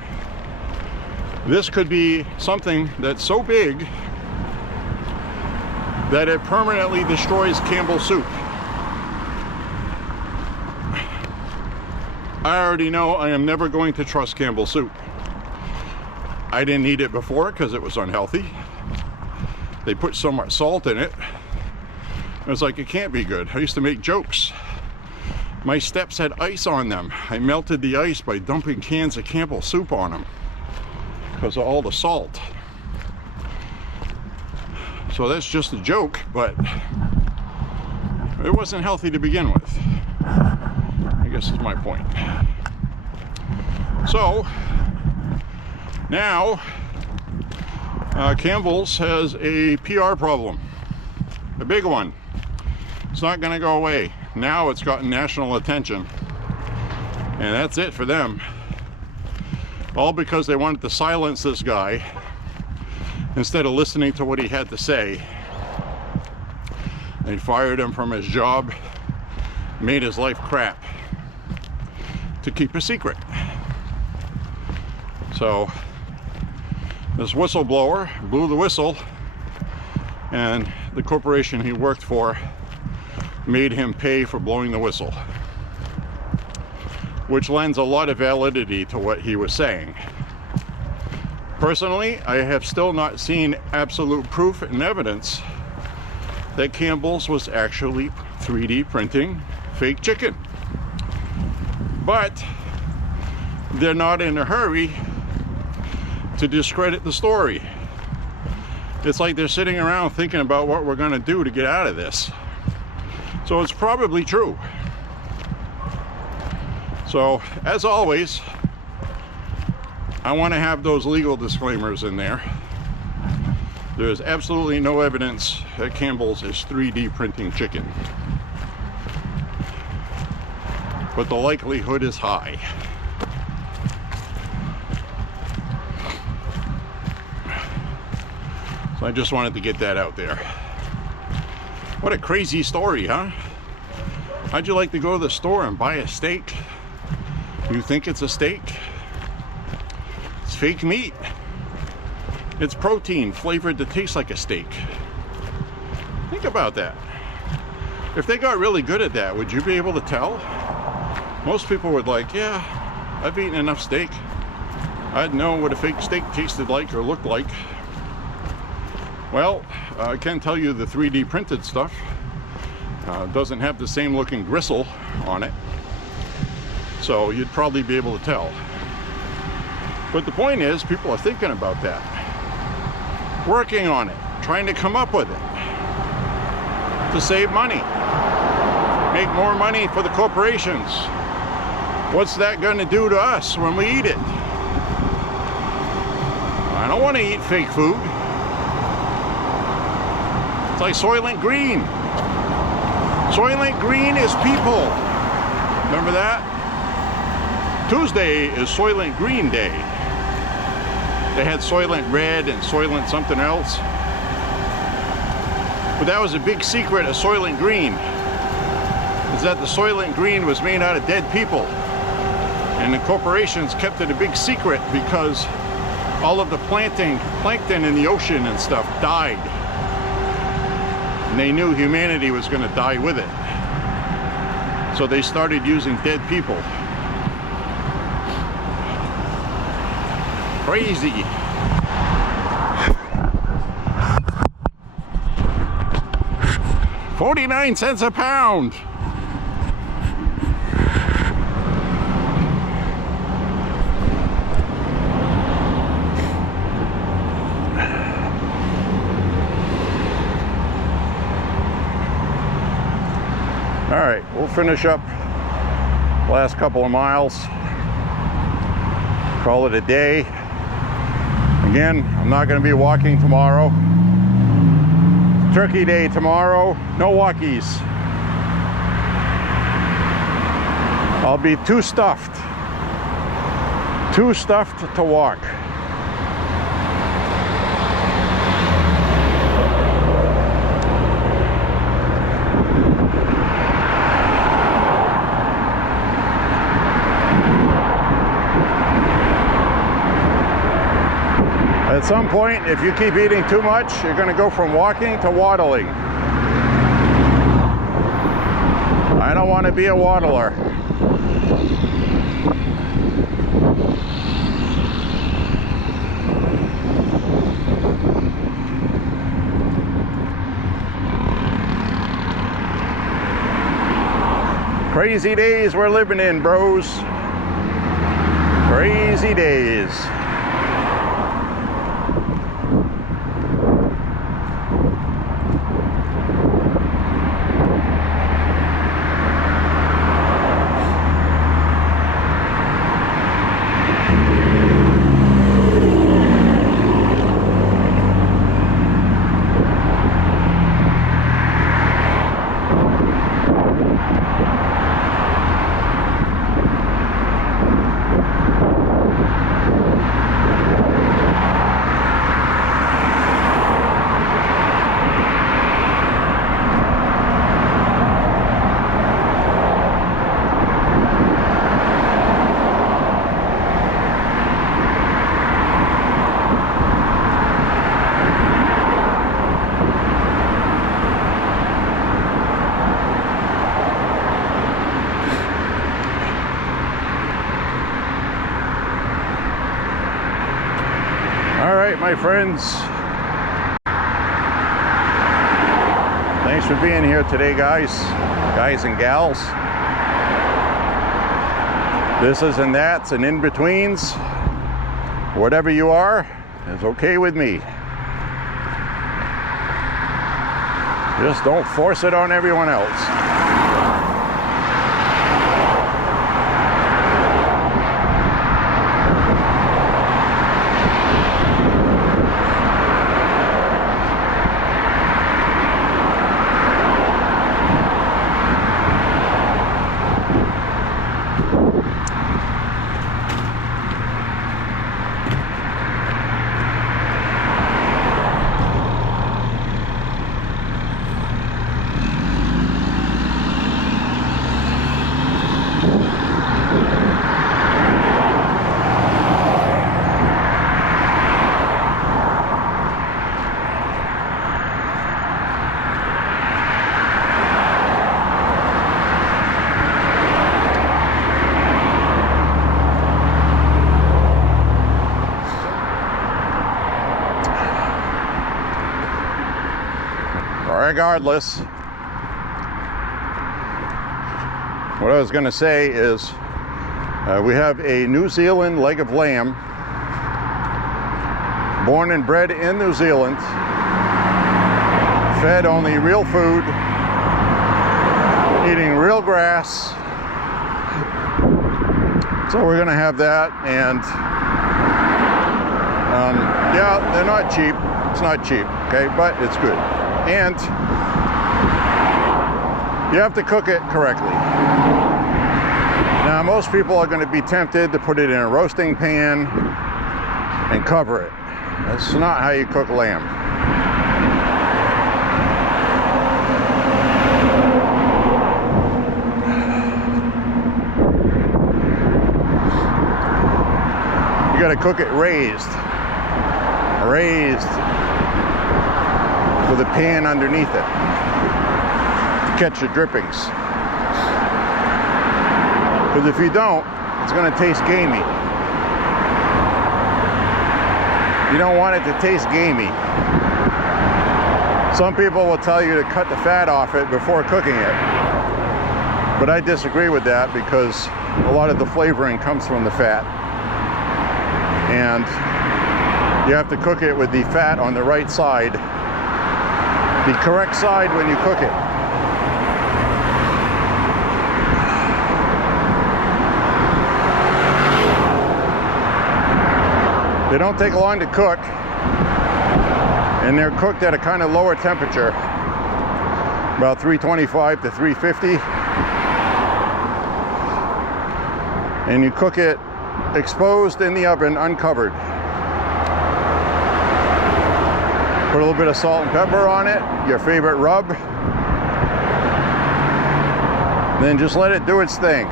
This could be something that's so big that it permanently destroys Campbell's Soup. I already know I am never going to trust Campbell's Soup. I didn't eat it before because it was unhealthy. They put so much salt in it. It was like, it can't be good. I used to make jokes. My steps had ice on them. I melted the ice by dumping cans of Campbell's Soup on them because of all the salt. So that's just a joke, but it wasn't healthy to begin with. I guess is my point. So now Campbell's has a PR problem, a big one. It's not going to go away. Now it's gotten national attention, and that's it for them. All because they wanted to silence this guy instead of listening to what he had to say. They fired him from his job, made his life crap to keep a secret. So this whistleblower blew the whistle, and the corporation he worked for made him pay for blowing the whistle, which lends a lot of validity to what he was saying. Personally, I have still not seen absolute proof and evidence that Campbell's was actually 3D printing fake chicken. But they're not in a hurry to discredit the story. It's like they're sitting around thinking about what we're going to do to get out of this. So it's probably true. So, as always, I want to have those legal disclaimers in there. There's absolutely no evidence that Campbell's is 3D printing chicken. But the likelihood is high. So I just wanted to get that out there. What a crazy story, huh? How'd you like to go to the store and buy a steak? You think it's a steak? It's fake meat. It's protein flavored to taste like a steak. Think about that. If they got really good at that, would you be able to tell? Most people would like, yeah, I've eaten enough steak. I'd know what a fake steak tasted like or looked like. Well, I can tell you the 3D printed stuff doesn't have the same looking gristle on it. So you'd probably be able to tell. But the point is, people are thinking about that. Working on it. Trying to come up with it. To save money. Make more money for the corporations. What's that going to do to us when we eat it? I don't want to eat fake food. It's like Soylent Green. Soylent Green is people. Remember that? Tuesday is Soylent Green Day. They had Soylent Red and Soylent something else. But that was a big secret of Soylent Green, is that the Soylent Green was made out of dead people. And the corporations kept it a big secret because all of the plankton in the ocean and stuff died. And they knew humanity was going to die with it. So they started using dead people. Crazy. $0.49 a pound. All right, we'll finish up last couple of miles. Call it a day. Again, I'm not going to be walking tomorrow. Turkey Day tomorrow, no walkies. I'll be too stuffed to walk. At some point, if you keep eating too much, you're going to go from walking to waddling. I don't want to be a waddler. Crazy days we're living in, bros. Crazy days. My friends, thanks for being here today, guys and gals. This is and that's and in betweens. Whatever you are is okay with me. Just don't force it on everyone else. Regardless, what I was going to say is we have a New Zealand leg of lamb, born and bred in New Zealand, fed only real food, eating real grass. So we're going to have that, and yeah, they're not cheap. It's not cheap, okay, but it's good. And you have to cook it correctly. Now, most people are going to be tempted to put it in a roasting pan and cover it. That's not how you cook lamb. to cook it raised with a pan underneath it to catch the drippings. Because if you don't, it's going to taste gamey. You don't want it to taste gamey. Some people will tell you to cut the fat off it before cooking it. But I disagree with that because a lot of the flavoring comes from the fat. And you have to cook it with the fat on the right side, the correct side when you cook it. They don't take long to cook, and they're cooked at a kind of lower temperature, about 325 to 350. And you cook it exposed in the oven, uncovered. Put a little bit of salt and pepper on it, your favorite rub. Then just let it do its thing.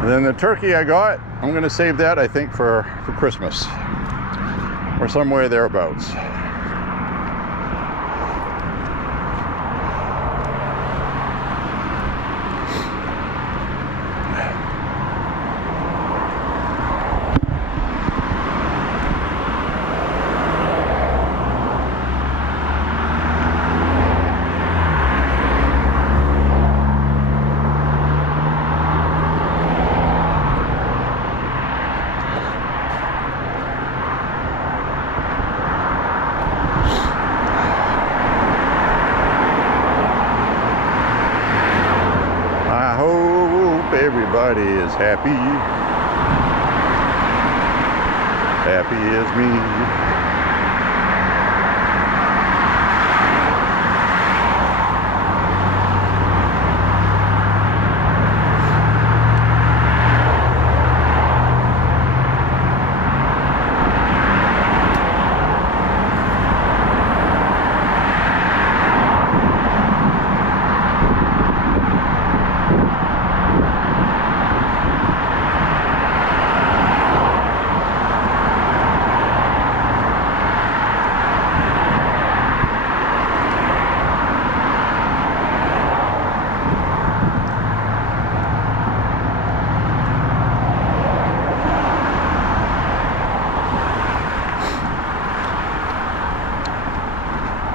And then the turkey I got, I'm going to save that, I think, for Christmas or somewhere thereabouts. Everybody is happy. Happy as me.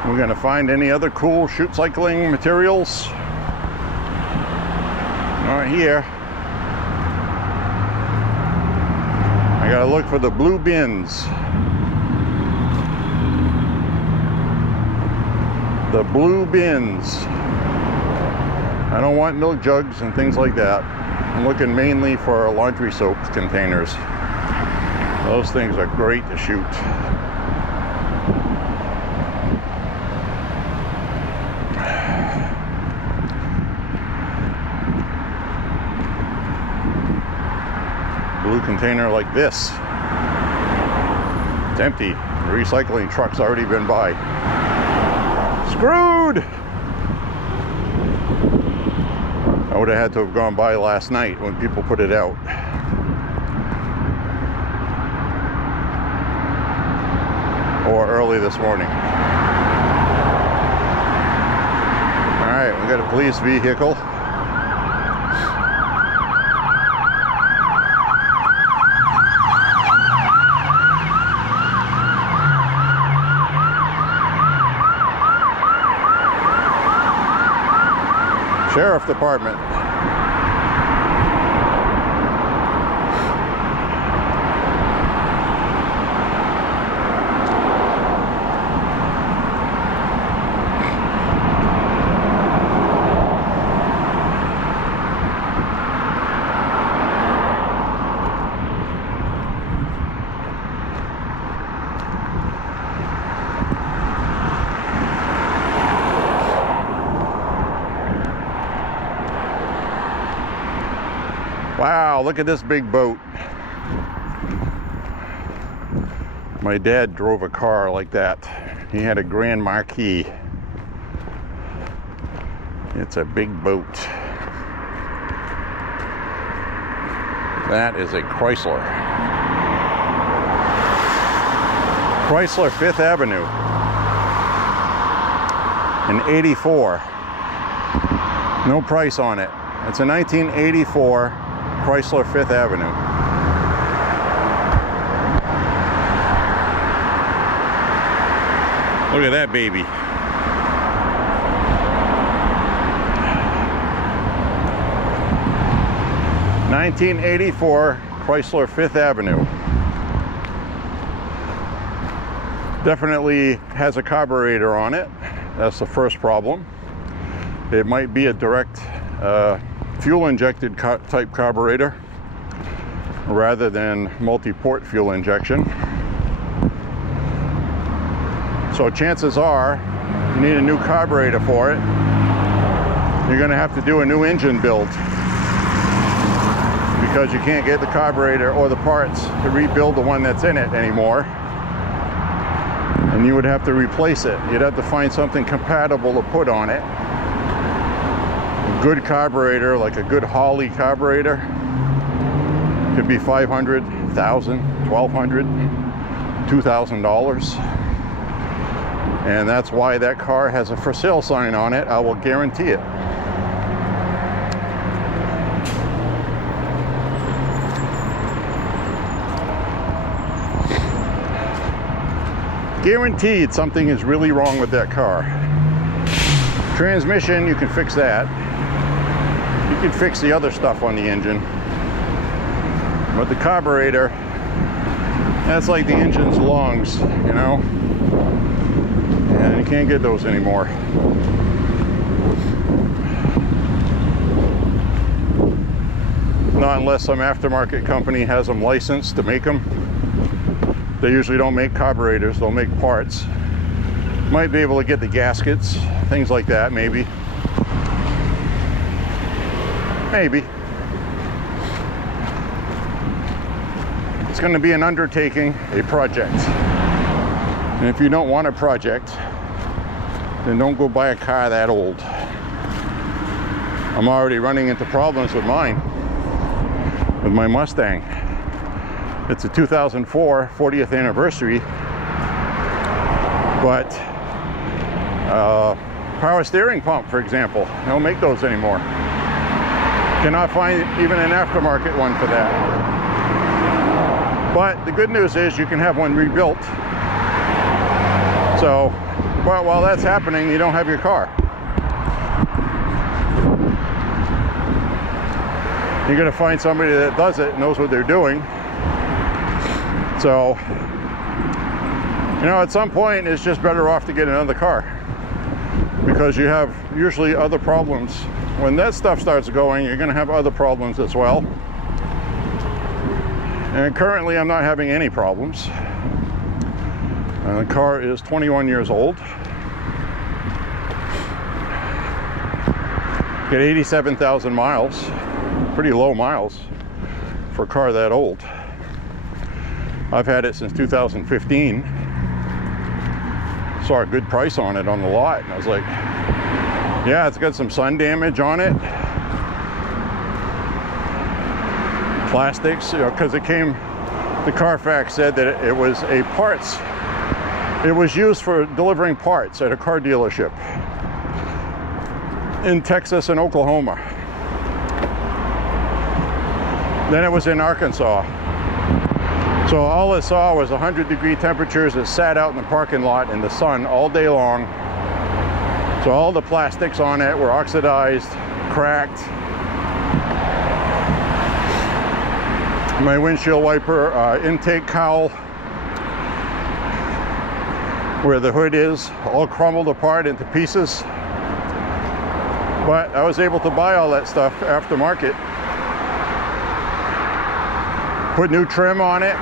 We're going to find any other cool chute cycling materials. Not here. I got to look for the blue bins. The blue bins. I don't want milk jugs and things like that. I'm looking mainly for laundry soap containers. Those things are great to shoot. Blue container like this. It's empty. The recycling truck's already been by. Screwed! I would have had to have gone by last night when people put it out. Or early this morning. Alright, we got a police vehicle. Sheriff Department. Wow, look at this big boat. My dad drove a car like that. He had a Grand Marquis. It's a big boat. That is a Chrysler. Chrysler 5th Avenue. An 84. No price on it. It's a 1984 Chrysler 5th Avenue. Look at that baby. '84 Chrysler 5th Avenue. Definitely has a carburetor on it. That's the first problem. It might be a direct fuel injected type carburetor rather than multi-port fuel injection. So chances are you need a new carburetor for it. You're going to have to do a new engine build because you can't get the carburetor or the parts to rebuild the one that's in it anymore. And you would have to replace it. You'd have to find something compatible to put on it. A good carburetor, like a good Holley carburetor, could be $500, $1,000, $1,200, $2,000. And that's why that car has a for sale sign on it. I will guarantee it. Guaranteed something is really wrong with that car. Transmission, you can fix that. You can fix the other stuff on the engine. But the carburetor, that's like the engine's lungs, you know? And you can't get those anymore. Not unless some aftermarket company has them licensed to make them. They usually don't make carburetors, they'll make parts. Might be able to get the gaskets, things like that, maybe. Maybe. It's going to be an undertaking, a project. And if you don't want a project, then don't go buy a car that old. I'm already running into problems with mine, with my Mustang. It's a 2004 40th anniversary, but power steering pump, for example, they don't make those anymore. Cannot find even an aftermarket one for that. But the good news is you can have one rebuilt. So, well, while that's happening, you don't have your car. You're going to find somebody that does it, knows what they're doing. So, you know, at some point it's just better off to get another car because you have usually other problems. When that stuff starts going, you're going to have other problems as well. And currently I'm not having any problems. The car is 21 years old. Got 87,000 miles. Pretty low miles for a car that old. I've had it since 2015. Saw a good price on it on the lot, and I was like, yeah, it's got some sun damage on it. Plastics, you know, because it came, the Carfax said that it was a parts. It was used for delivering parts at a car dealership in Texas and Oklahoma. Then it was in Arkansas. So all it saw was 100-degree temperatures. It sat out in the parking lot in the sun all day long. So all the plastics on it were oxidized, cracked. My windshield wiper intake cowl, where the hood is, all crumbled apart into pieces. But I was able to buy all that stuff aftermarket. Put new trim on it,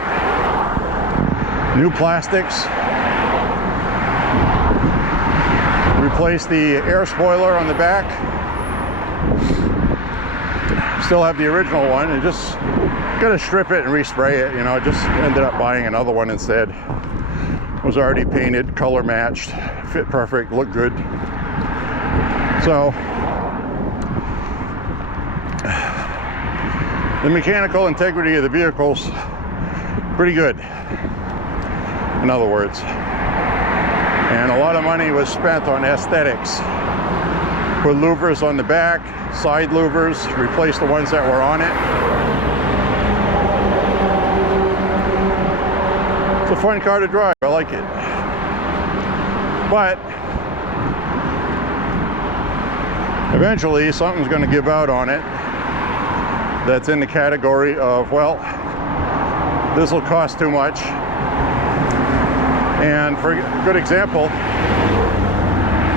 new plastics, replace the air spoiler on the back, Still have the original one and just gonna strip it and respray it, you know. Just ended up buying another one instead. Was already painted, color matched, fit perfect, looked good. So the mechanical integrity of the vehicle's pretty good, in other words. And a lot of money was spent on aesthetics. Put louvers on the back, side louvers, replaced the ones that were on it. It's a fun car to drive, I like it. But eventually something's going to give out on it that's in the category of, well, this will cost too much. And for a good example,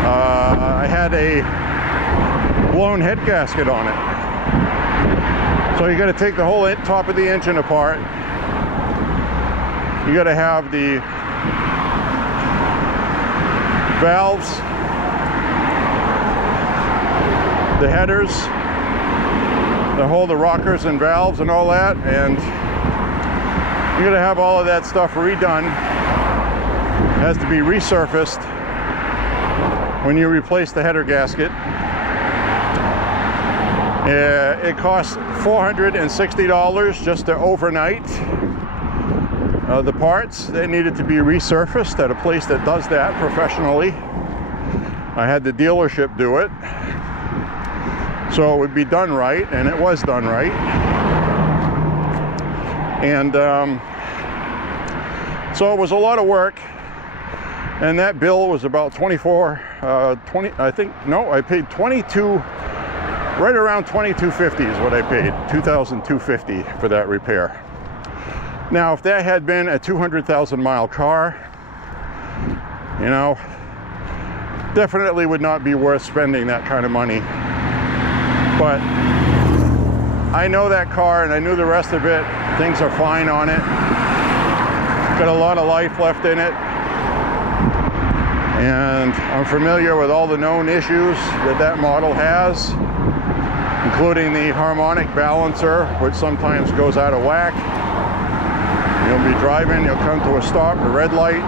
I had a blown head gasket on it. So you got to take the whole top of the engine apart. You got to have the valves, the headers that hold the rockers and valves and all that, and you got to have all of that stuff redone. It has to be resurfaced when you replace the header gasket. It costs $460 just to overnight the parts. They needed to be resurfaced at a place that does that professionally. I had the dealership do it, so it would be done right, and it was done right. And so it was a lot of work, and that bill was about I paid 22, right around $22.50 is what I paid, $2,250 for that repair. Now, if that had been a 200,000 mile car, you know, definitely would not be worth spending that kind of money. But I know that car, and I knew the rest of it. Things are fine on it. Got a lot of life left in it. And I'm familiar with all the known issues that that model has, including the harmonic balancer, which sometimes goes out of whack. You'll be driving, you'll come to a stop, a red light,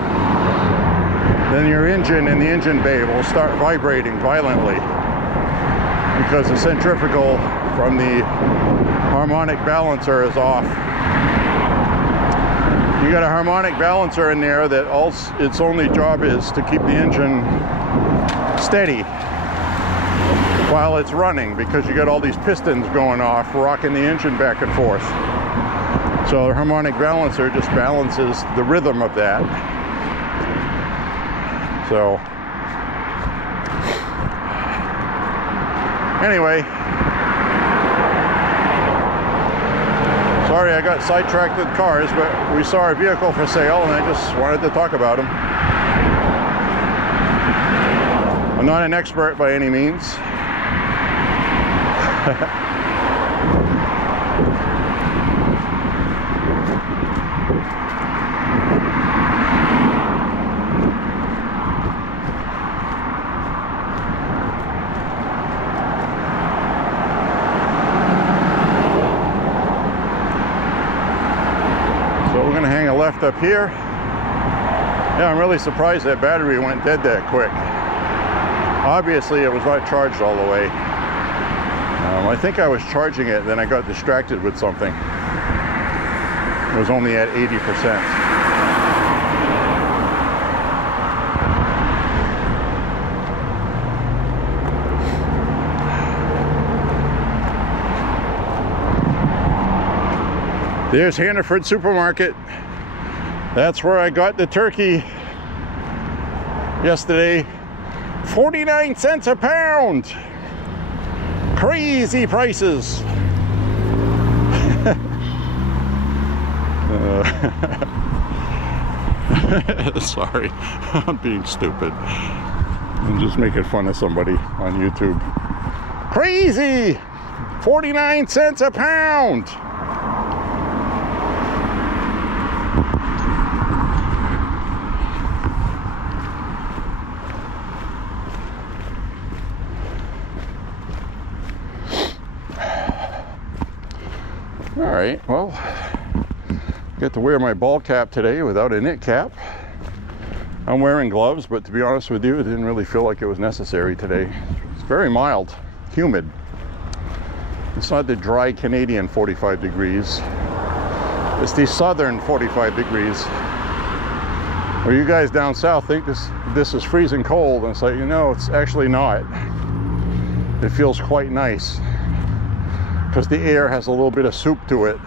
then your engine in the engine bay will start vibrating violently because the centrifugal from the harmonic balancer is off. You got a harmonic balancer in there that its only job is to keep the engine steady while it's running, because you got all these pistons going off, rocking the engine back and forth. So the harmonic balancer just balances the rhythm of that. So anyway, sorry I got sidetracked with cars, but we saw a vehicle for sale and I just wanted to talk about them. I'm not an expert by any means. Left up here. Yeah, I'm really surprised that battery went dead that quick. Obviously it was not charged all the way. I think I was charging it, then I got distracted with something. It was only at 80%. There's Hannaford Supermarket. That's where I got the turkey yesterday. 49 cents a pound. Crazy prices. Sorry, I'm being stupid. I'm just making fun of somebody on YouTube. Crazy! 49 cents a pound. All right, well, get to wear my ball cap today without a knit cap. I'm wearing gloves, but to be honest with you, it didn't really feel like it was necessary today. It's very mild, humid. It's not the dry Canadian 45 degrees. It's the southern 45 degrees. Where you guys down south think this is freezing cold, and it's like, you know, it's actually not. It feels quite nice because the air has a little bit of soup to it.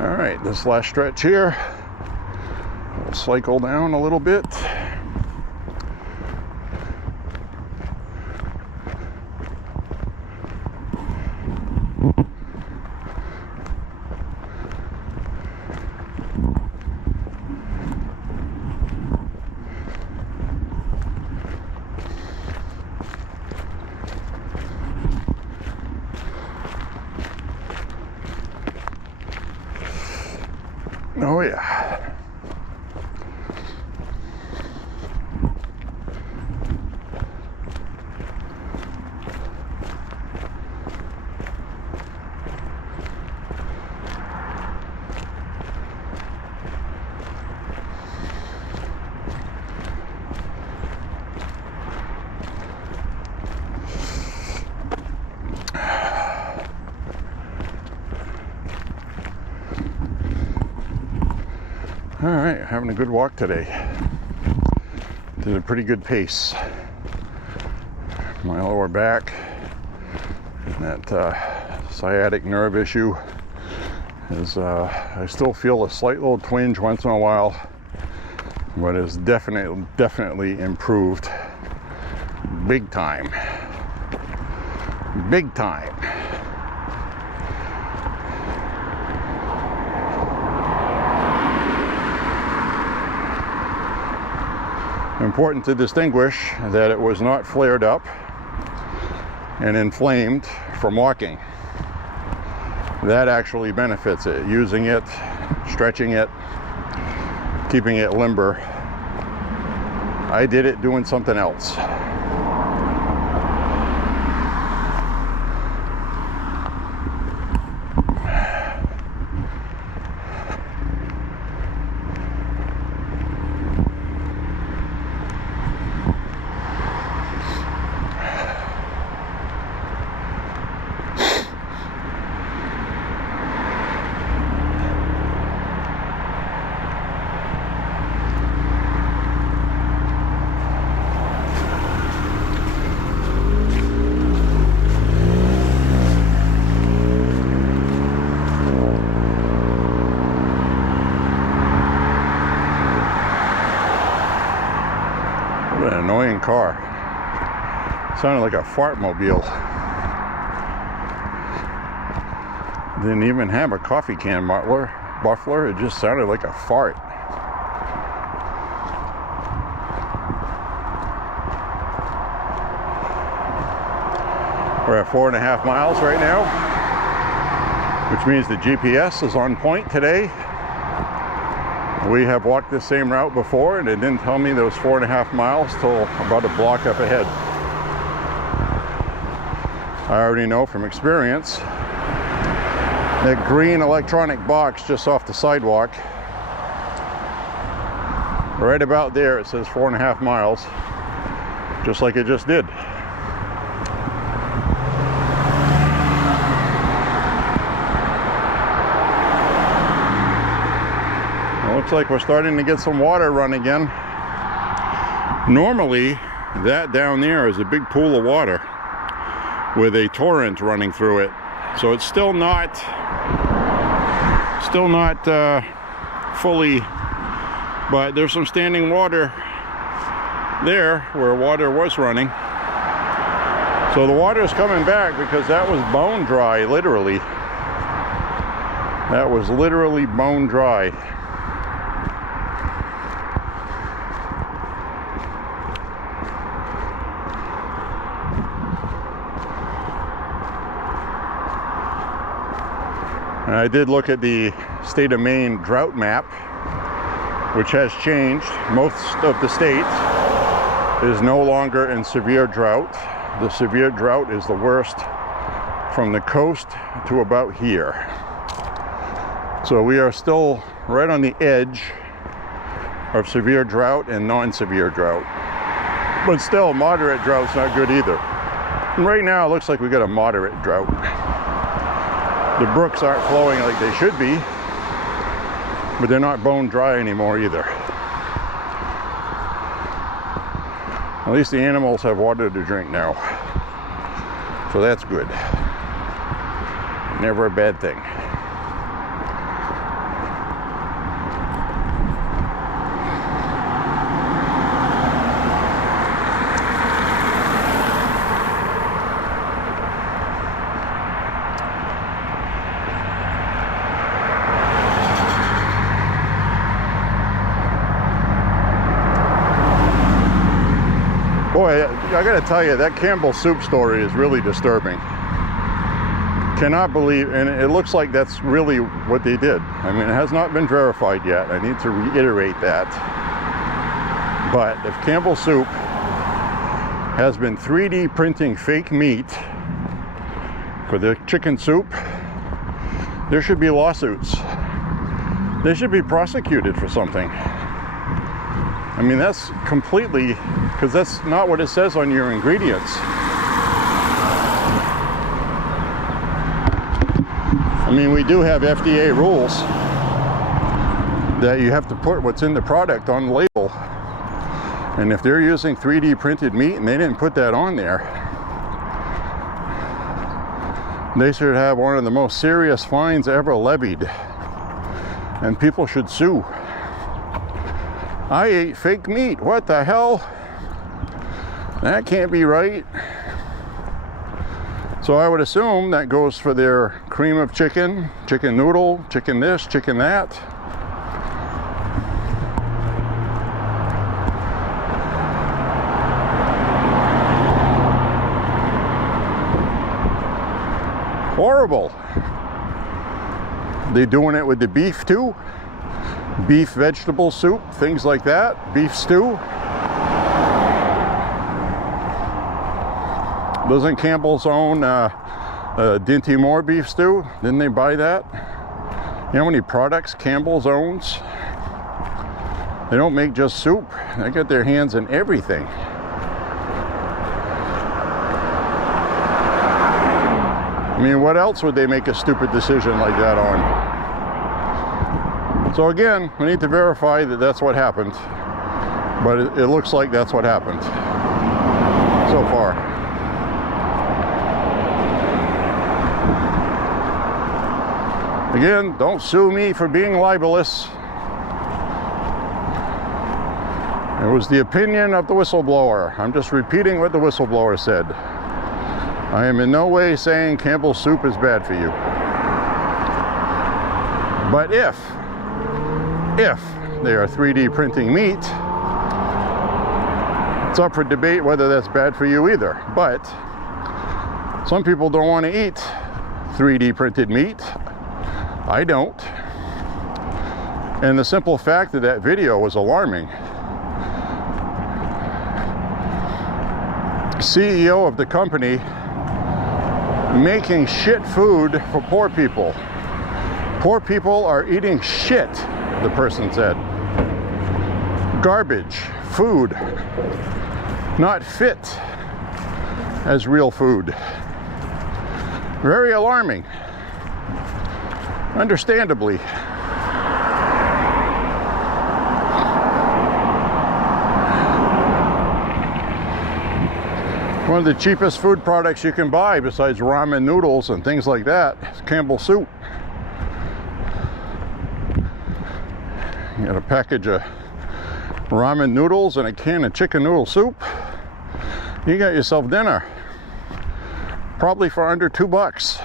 All right, this last stretch here, we'll cycle down a little bit. Oh yeah. All right, having a good walk today. Did a pretty good pace. My lower back, that sciatic nerve issue is, I still feel a slight little twinge once in a while, but it's definitely improved big time. Big time. Important to distinguish that it was not flared up and inflamed from walking. That actually benefits it. Using it, stretching it, keeping it limber. I did it doing something else. What an annoying car. Sounded like a fart mobile. Didn't even have a coffee can muffler. It just sounded like a fart. We're at 4.5 miles right now, which means the GPS is on point today. We have walked the same route before, and it didn't tell me those 4.5 miles till about a block up ahead. I already know from experience that green electronic box just off the sidewalk, right about there, it says 4.5 miles, just like it just did. Looks like we're starting to get some water run again. Normally, that down there is a big pool of water. with a torrent running through it. So it's still not fully, but there's some standing water there where water was running. So the water is coming back because that was bone dry, literally. That was literally bone dry. And I did look at the state of Maine drought map, which has changed. Most of the state is no longer in severe drought. The severe drought is the worst from the coast to about here. So we are still right on the edge of severe drought and non-severe drought. But still, moderate drought's not good either. And right now it looks like we got a moderate drought. The brooks aren't flowing like they should be, but they're not bone dry anymore either. At least the animals have water to drink now. So that's good. Never a bad thing. Boy, I gotta tell you, that Campbell soup story is really disturbing. Cannot believe, and it looks like that's really what they did. I mean, it has not been verified yet. I need to reiterate that. But if Campbell soup has been 3D printing fake meat for the chicken soup, there should be lawsuits. They should be prosecuted for something. I mean, that's completely, because that's not what it says on your ingredients. I mean, we do have FDA rules that you have to put what's in the product on the label. And if they're using 3D printed meat and they didn't put that on there, they should have one of the most serious fines ever levied. And people should sue. I ate fake meat. What the hell? That can't be right. So I would assume that goes for their cream of chicken, chicken noodle, chicken this, chicken that. Horrible. They doing it with the beef too? Beef vegetable soup, things like that, beef stew. Doesn't Campbell's own Dinty Moore beef stew? Didn't they buy that? You know how many products Campbell's owns? They don't make just soup. They get their hands in everything. I mean, what else would they make a stupid decision like that on? So again, we need to verify that that's what happened, but it looks like that's what happened so far. Again, don't sue me for being libelous. It was the opinion of the whistleblower. I'm just repeating what the whistleblower said. I am in no way saying Campbell's soup is bad for you. But if they are 3D printing meat, it's up for debate whether that's bad for you either. But some people don't want to eat 3D printed meat. I don't. And the simple fact of that video was alarming. CEO of the company making shit food for poor people. Poor people are eating shit, the person said. Garbage, food, not fit as real food. Very alarming. Understandably. One of the cheapest food products you can buy besides ramen noodles and things like that is Campbell's soup. You got a package of ramen noodles and a can of chicken noodle soup. You got yourself dinner. Probably for under $2.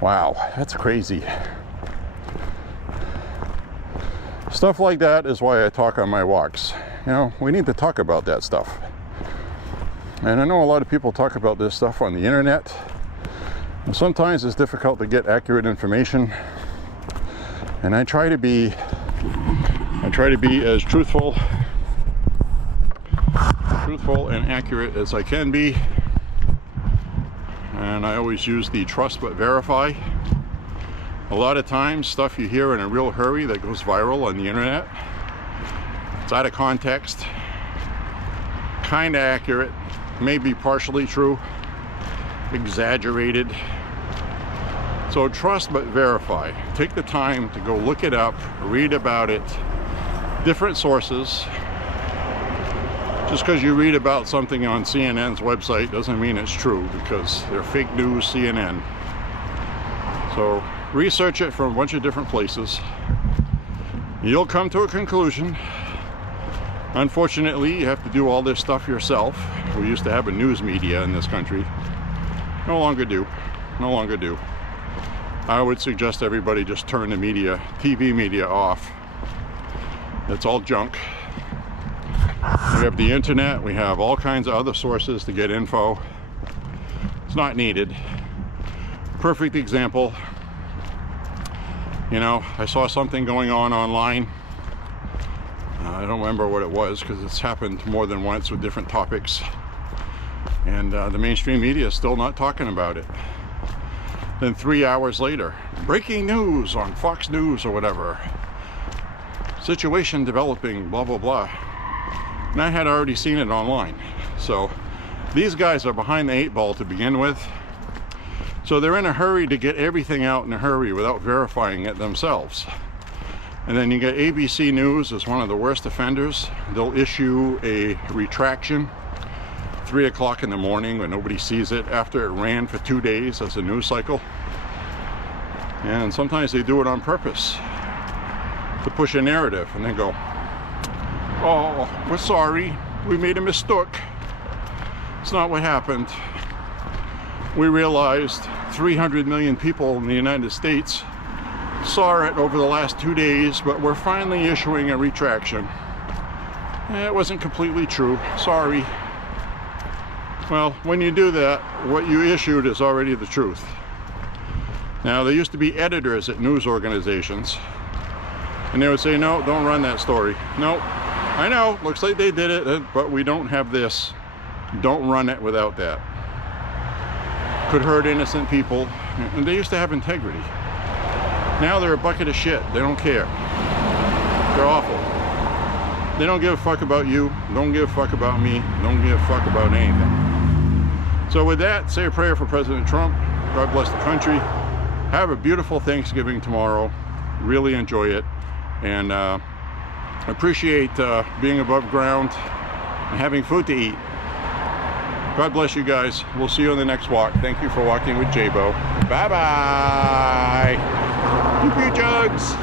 Wow, that's crazy. Stuff like that is why I talk on my walks. You know, we need to talk about that stuff. And I know a lot of people talk about this stuff on the internet. And sometimes it's difficult to get accurate information. And I try to be as truthful and accurate as I can be. And I always use the trust but verify. A lot of times stuff you hear in a real hurry that goes viral on the internet, it's out of context, kind of accurate, maybe partially true, exaggerated. So trust but verify. Take the time to go look it up, read about it, different sources. Just because you read about something on CNN's website doesn't mean it's true, because they're fake news CNN. So research it from a bunch of different places. You'll come to a conclusion. Unfortunately, you have to do all this stuff yourself. We used to have a news media in this country. No longer do. No longer do. I would suggest everybody just turn the media, TV media, off. It's all junk. We have the internet, we have all kinds of other sources to get info. It's not needed. Perfect example. You know, I saw something going on online. I don't remember what it was because it's happened more than once with different topics. And the mainstream media is still not talking about it. Then 3 hours later, breaking news on Fox News or whatever. Situation developing, blah, blah, blah. And I had already seen it online. So these guys are behind the 8 ball to begin with. So they're in a hurry to get everything out in a hurry without verifying it themselves. And then you get ABC News as one of the worst offenders. They'll issue a retraction 3 o'clock in the morning when nobody sees it, after it ran for 2 days as a news cycle. And sometimes they do it on purpose to push a narrative and then go, oh, we're sorry, we made a mistake. It's not what happened. We realized 300 million people in the United States saw it over the last 2 days, but we're finally issuing a retraction. It wasn't completely true, sorry. Well, when you do that, what you issued is already the truth. Now, there used to be editors at news organizations, and they would say, no, don't run that story. No, I know, looks like they did it, but we don't have this. Don't run it without that. Could hurt innocent people, and they used to have integrity. Now they're a bucket of shit. They don't care. They're awful. They don't give a fuck about you, don't give a fuck about me, don't give a fuck about anything. So with that, say a prayer for President Trump. God bless the country. Have a beautiful Thanksgiving tomorrow. Really enjoy it. And appreciate being above ground and having food to eat. God bless you guys. We'll see you on the next walk. Thank you for walking with J.Beau. Bye-bye. Keep your jugs.